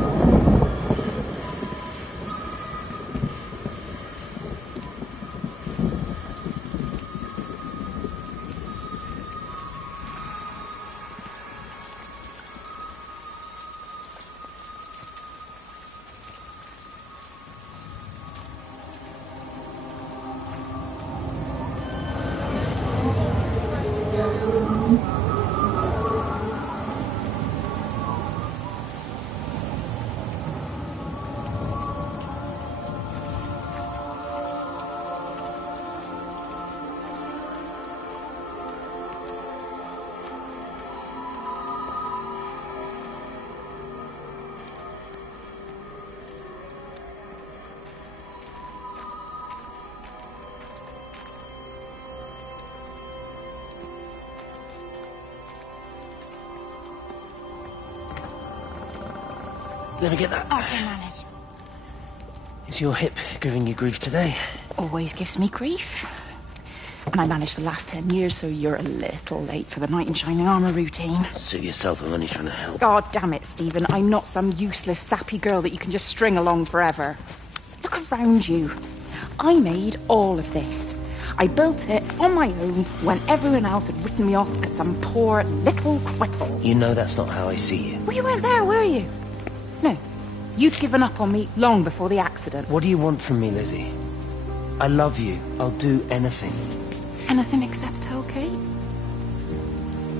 Let me get that. I can manage. Is your hip giving you grief today? Always gives me grief. And I managed for the last 10 years, so you're a little late for the knight in shining armour routine. Suit yourself, I'm only trying to help. God damn it, Stephen. I'm not some useless, sappy girl that you can just string along forever. Look around you. I made all of this. I built it on my own when everyone else had written me off as some poor little cripple. You know that's not how I see you. Well, you weren't there, were you? No. You'd given up on me long before the accident. What do you want from me, Lizzie? I love you. I'll do anything. Anything except tell Kate?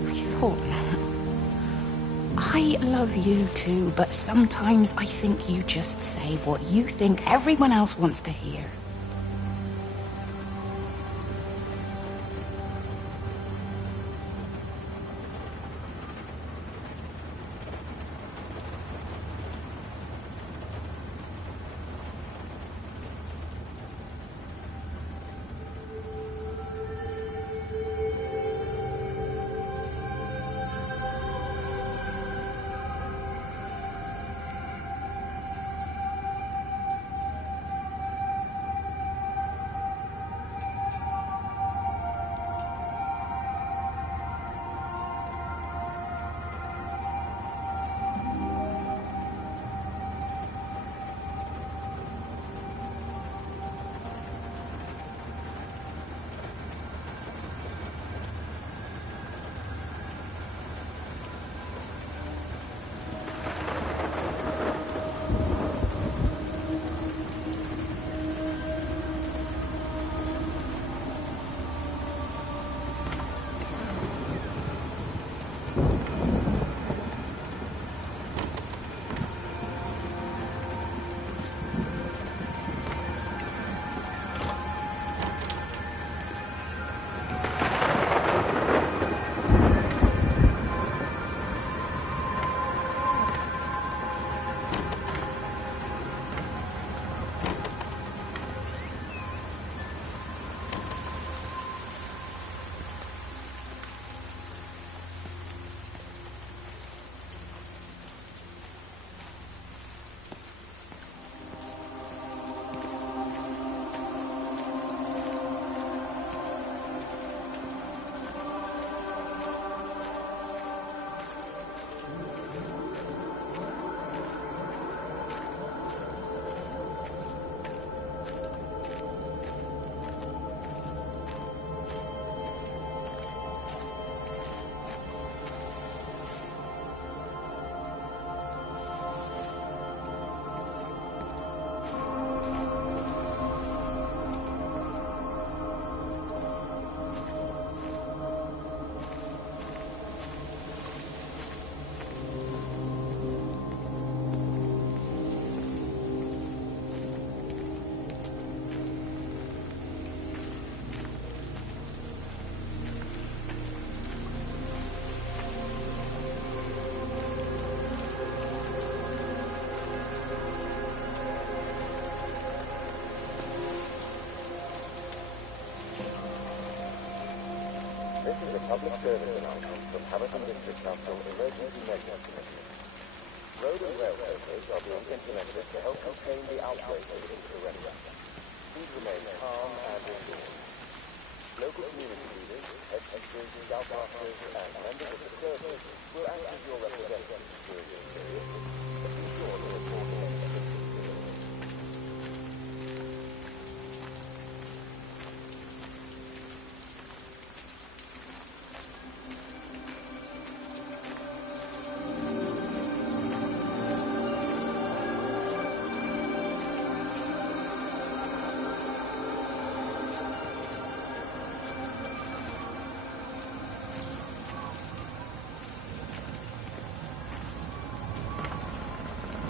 I thought not. I love you too, but sometimes I think you just say what you think everyone else wants to hear. is a public service announcement from Hamilton District Council Emergency Measures Committee. Road and rail closures are being implemented to help contain the outbreak of influenza. Please remain calm and indoors. Local community leaders, head teachers, scoutmasters, and members of the service will act as your representatives during this period, but be sure to report any symptoms.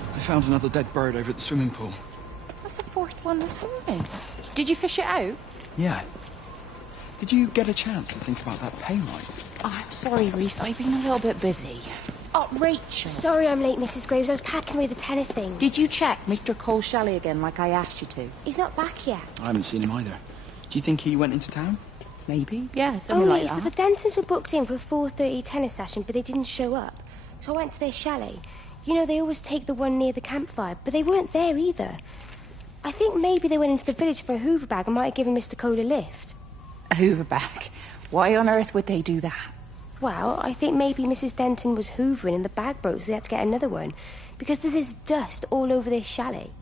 I found another dead bird over at the swimming pool. That's the fourth one this morning. Did you fish it out? Yeah. Did you get a chance to think about that pay rise? Oh, I'm sorry, Reese. I've been a little bit busy. Oh, Rachel. Sorry I'm late, Mrs. Graves. I was packing away the tennis things. Did you check Mr. Cole's chalet again like I asked you to? He's not back yet. I haven't seen him either. Do you think he went into town? Maybe, yeah, something like that. So the Dentons were booked in for a 4:30 tennis session, but they didn't show up. So I went to their chalet. You know, they always take the one near the campfire, but they weren't there either. I think maybe they went into the village for a Hoover bag and might have given Mr. Cole a lift. A Hoover bag? Why on earth would they do that? Well, I think maybe Mrs. Denton was hoovering and the bag broke, so they had to get another one. Because there's this dust all over this chalet.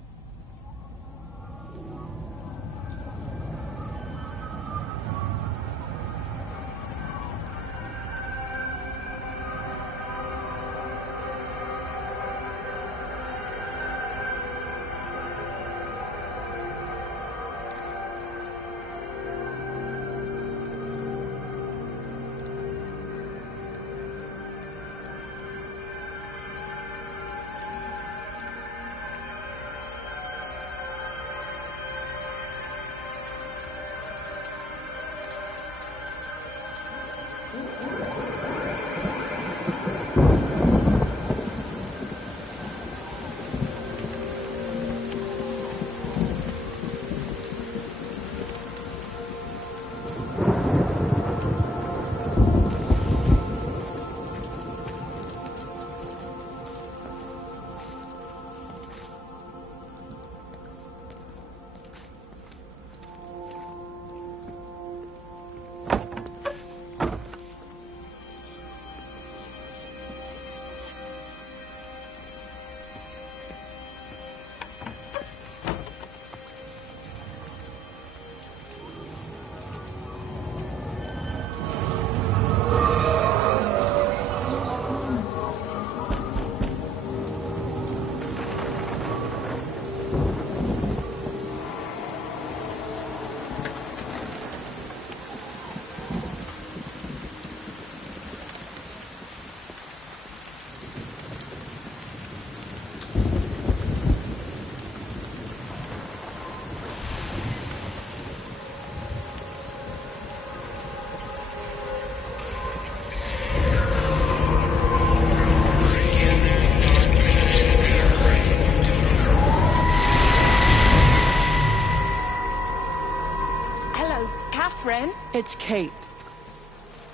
It's Kate.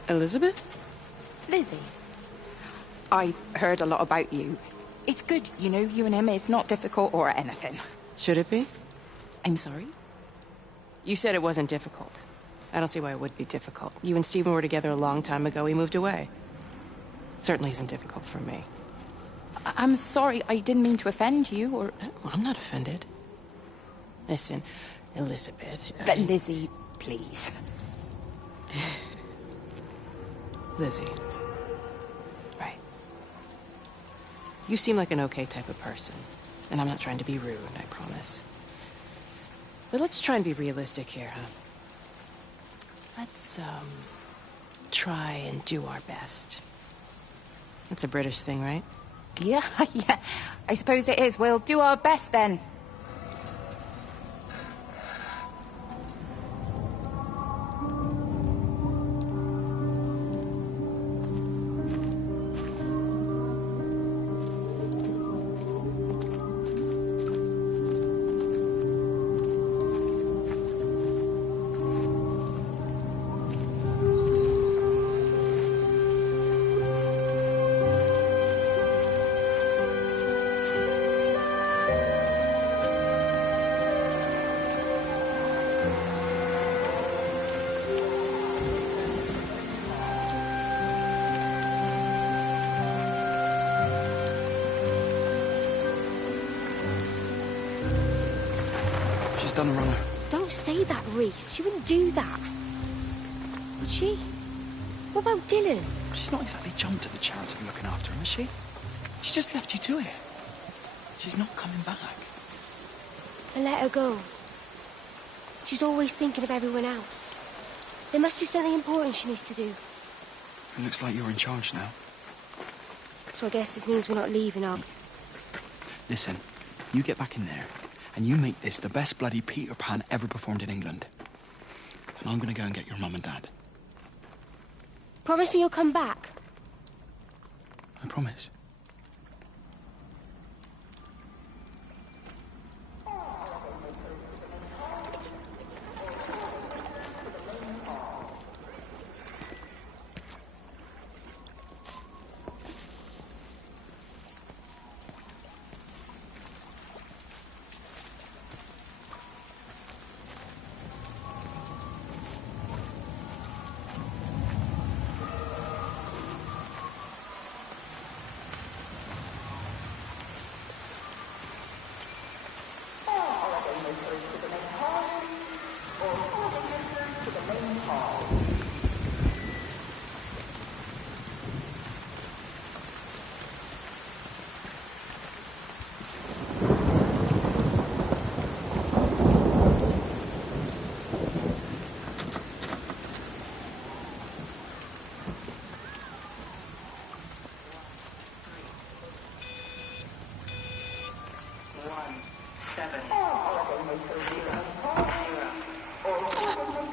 Elizabeth? Lizzie. I've heard a lot about you. It's good, you know, you and him. It's not difficult or anything. Should it be? I'm sorry? You said it wasn't difficult. I don't see why it would be difficult. You and Stephen were together a long time ago. He moved away. Certainly isn't difficult for me. I'm sorry. I didn't mean to offend you, or... Well, I'm not offended. Listen, Elizabeth... Lizzie, please. Lizzie. Right. You seem like an okay type of person. And I'm not trying to be rude, I promise. But let's try and be realistic here, huh? Let's, try and do our best. That's a British thing, right? Yeah, yeah. I suppose it is. We'll do our best, then. She's done wrong. Don't say that, Reese. She wouldn't do that. Would she? What about Dylan? She's not exactly jumped at the chance of looking after him, has she? She just left you to it. She's not coming back. And let her go. She's always thinking of everyone else. There must be something important she needs to do. It looks like you're in charge now. So I guess this means we're not leaving, are we? Listen, you get back in there, and you make this the best bloody Peter Pan ever performed in England. And I'm gonna go and get your mum and dad. Promise me you'll come back. I promise.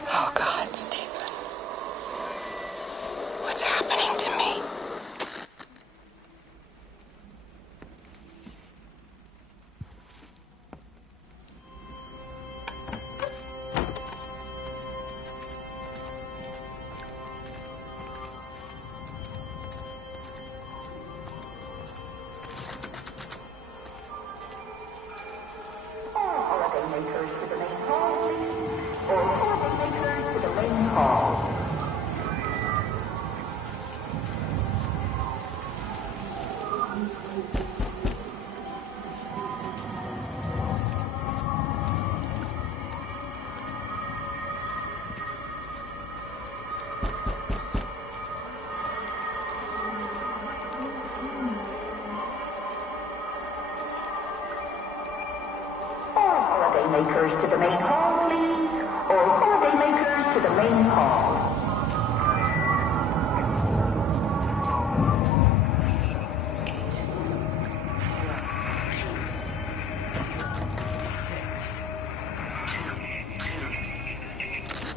Oh, God, Stephen. What's happening to me? Holidaymakers to the main hall, please. All holidaymakers to the main hall.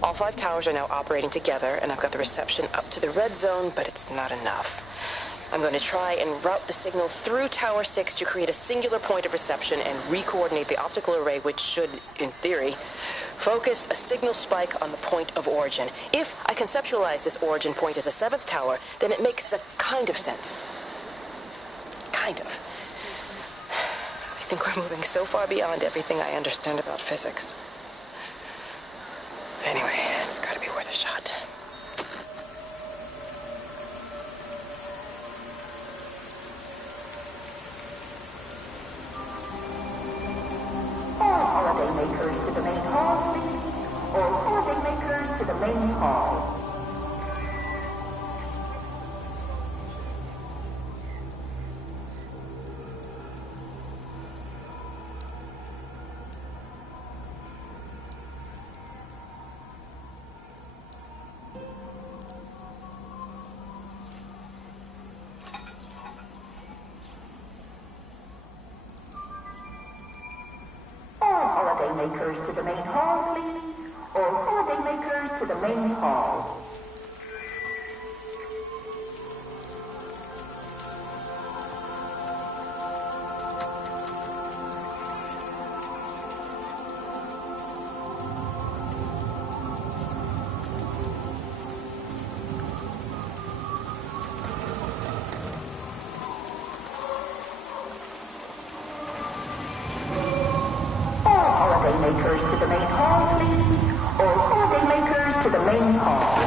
All 5 towers are now operating together, and I've got the reception up to the red zone, but it's not enough. I'm going to try and route the signal through Tower 6 to create a singular point of reception and re-coordinate the optical array, which should, in theory, focus a signal spike on the point of origin. If I conceptualize this origin point as a 7th tower, then it makes a kind of sense. Kind of. I think we're moving so far beyond everything I understand about physics. Anyway, it's got to be worth a shot. Holidaymakers to the main hall, please. All holidaymakers to the main hall. Holidaymakers to the main hall, please. All holidaymakers to the main hall. Holidaymakers to the main hall, please. All holidaymakers to the main hall.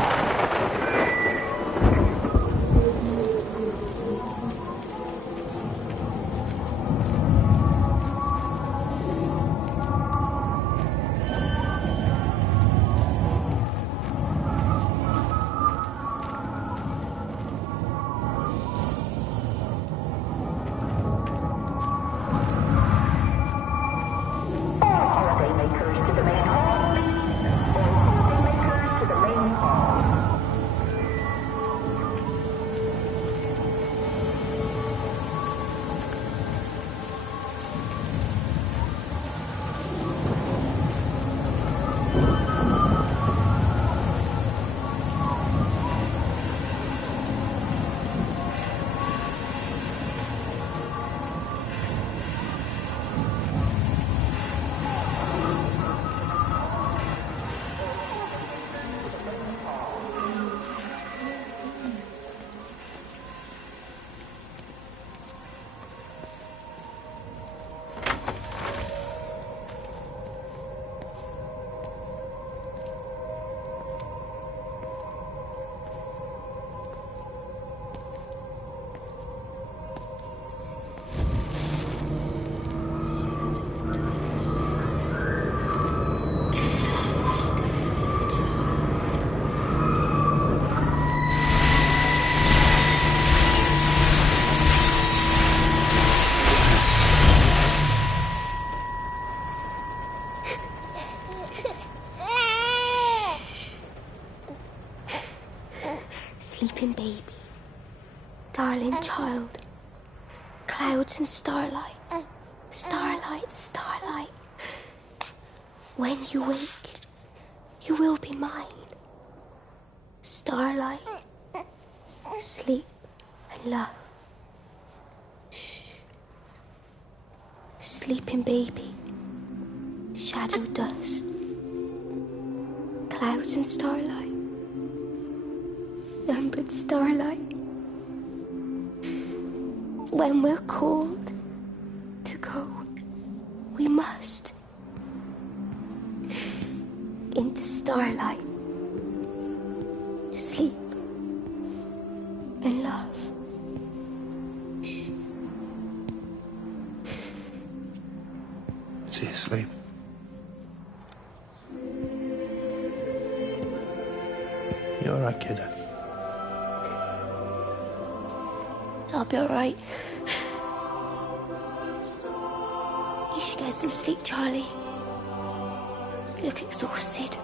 sleeping baby, darling child, clouds and starlight, starlight, starlight. When you wake, you will be mine. Starlight, sleep and love. Shh. Sleeping baby, shadow dust, clouds and starlight, none but starlight. When we're called to go, we must into starlight, sleep and love. Is he asleep? You all right, kiddo? I'll be all right. You should get some sleep, Charlie. You look exhausted.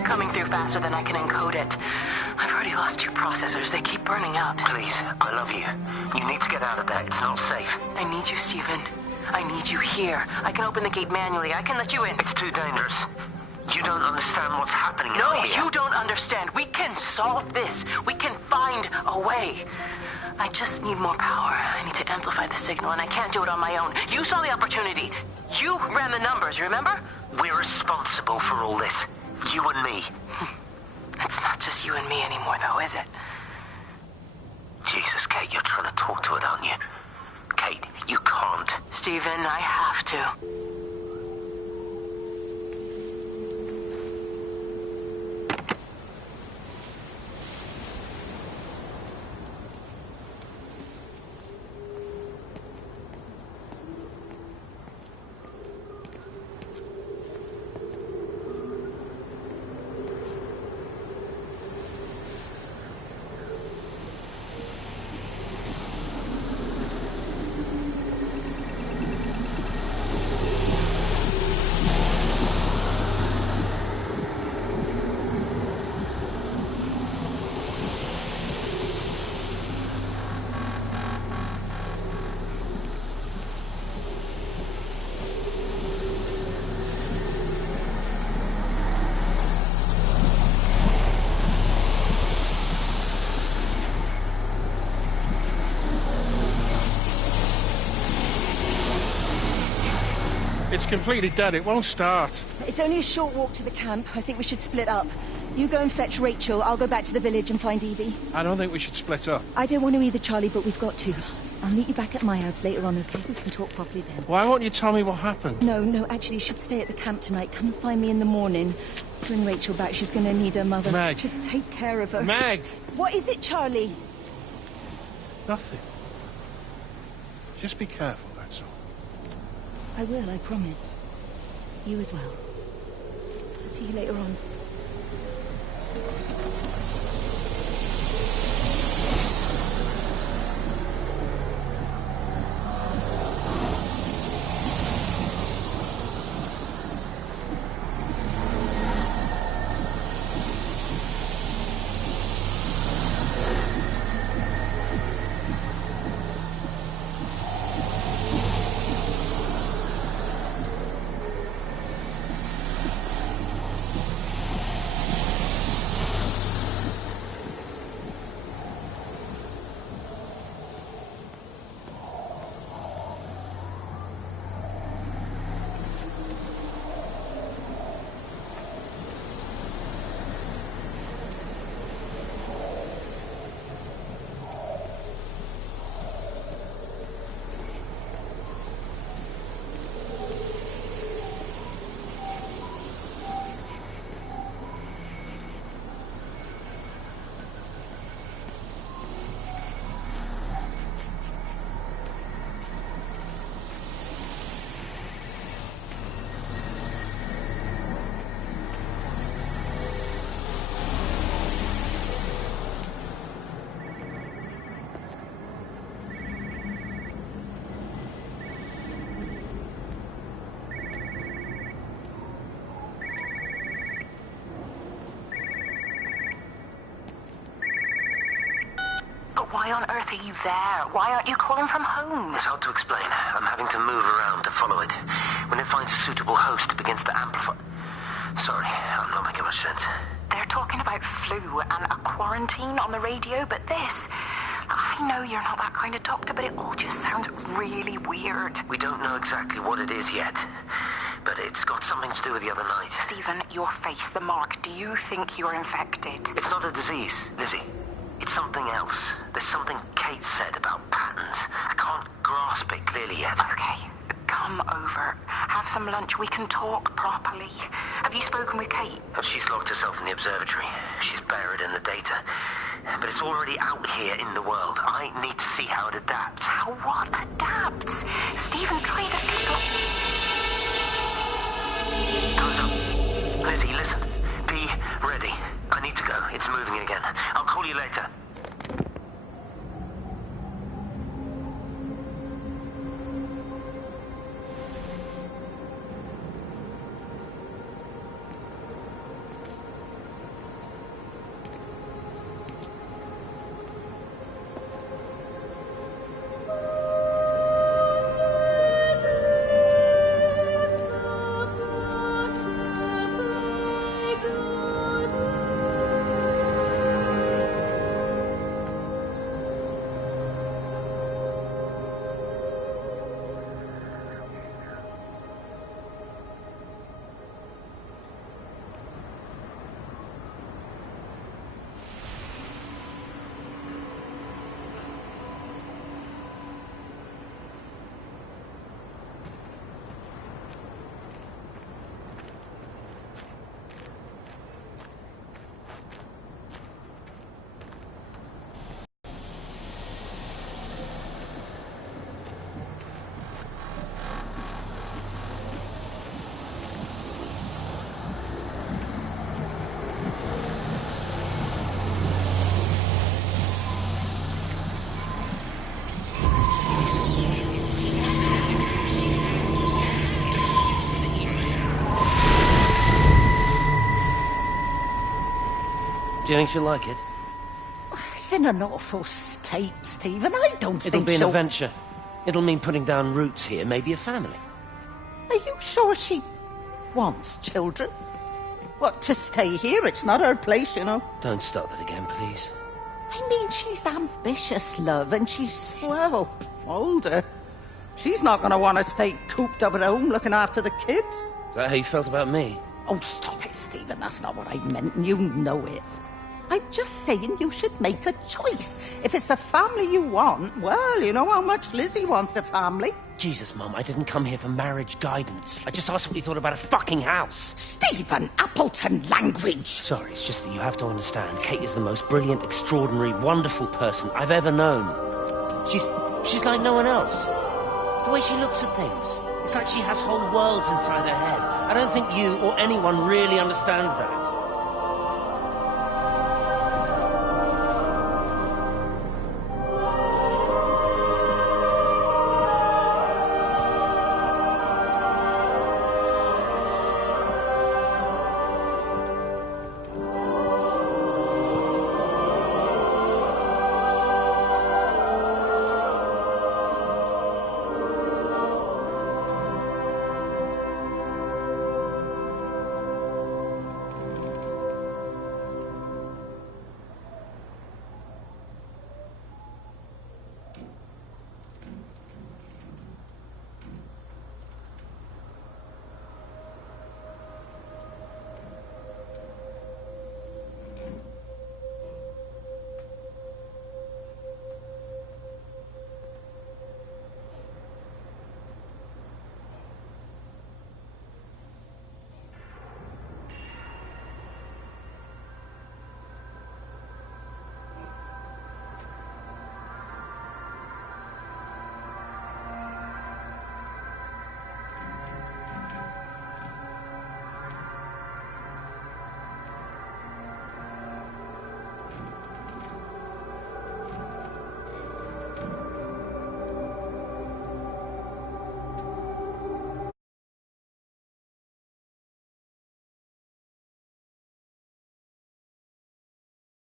They're coming through faster than I can encode it. I've already lost 2 processors. They keep burning out. Please, I love you. You need to get out of there. It's not safe. I need you, Stephen. I need you here. I can open the gate manually. I can let you in. It's too dangerous. You don't understand what's happening No, out here. you don't understand. We can solve this. We can find a way. I just need more power. I need to amplify the signal, and I can't do it on my own. You saw the opportunity. You ran the numbers, remember? We're responsible for all this. You and me. It's not just you and me anymore, though, is it? Jesus, Kate, you're trying to talk to it, aren't you? Kate, you can't. Stephen, I have to. It's completely dead. It won't start. It's only a short walk to the camp. I think we should split up. You go and fetch Rachel. I'll go back to the village and find Evie. I don't think we should split up. I don't want to either, Charlie, but we've got to. I'll meet you back at my house later on, okay? We can talk properly then. Why won't you tell me what happened? No, actually, you should stay at the camp tonight. Come and find me in the morning. Bring Rachel back. She's going to need her mother. Meg. Just take care of her. Meg! What is it, Charlie? Nothing. Just be careful, that's all. I will, I promise. You as well. I'll see you later on. Why on earth are you there? Why aren't you calling from home? It's hard to explain. I'm having to move around to follow it. When it finds a suitable host, it begins to amplify. Sorry, I'm not making much sense. They're talking about flu and a quarantine on the radio, but this... I know you're not that kind of doctor, but it all just sounds really weird. We don't know exactly what it is yet, but it's got something to do with the other night. Stephen, your face, the mark, do you think you're infected? It's not a disease, Lizzie. It's something else. There's something Kate said about patterns. I can't grasp it clearly yet. Okay, come over. Have some lunch. We can talk properly. Have you spoken with Kate? She's locked herself in the observatory. She's buried in the data. But it's already out here in the world. I need to see how it adapts. How what adapts? Stephen, try to explain. Time's up. Lizzie, listen. Be ready. I need to go. It's moving again. I'll call you later. Do you think she'll like it? It's in an awful state, Stephen. I don't think It'll be an she'll... adventure. It'll mean putting down roots here, maybe a family. Are you sure she wants children? What, to stay here? It's not her place, you know. Don't start that again, please. I mean, she's ambitious, love, and she's, well, older. She's not going to want to stay cooped up at home looking after the kids. Is that how you felt about me? Oh, stop it, Stephen. That's not what I meant, and you know it. I'm just saying you should make a choice. If it's a family you want, well, you know how much Lizzie wants a family. Jesus, Mum, I didn't come here for marriage guidance. I just asked what you thought about a fucking house. Stephen Appleton language. Sorry, it's just that you have to understand. Kate is the most brilliant, extraordinary, wonderful person I've ever known. She's like no one else. The way she looks at things. It's like she has whole worlds inside her head. I don't think you or anyone really understands that.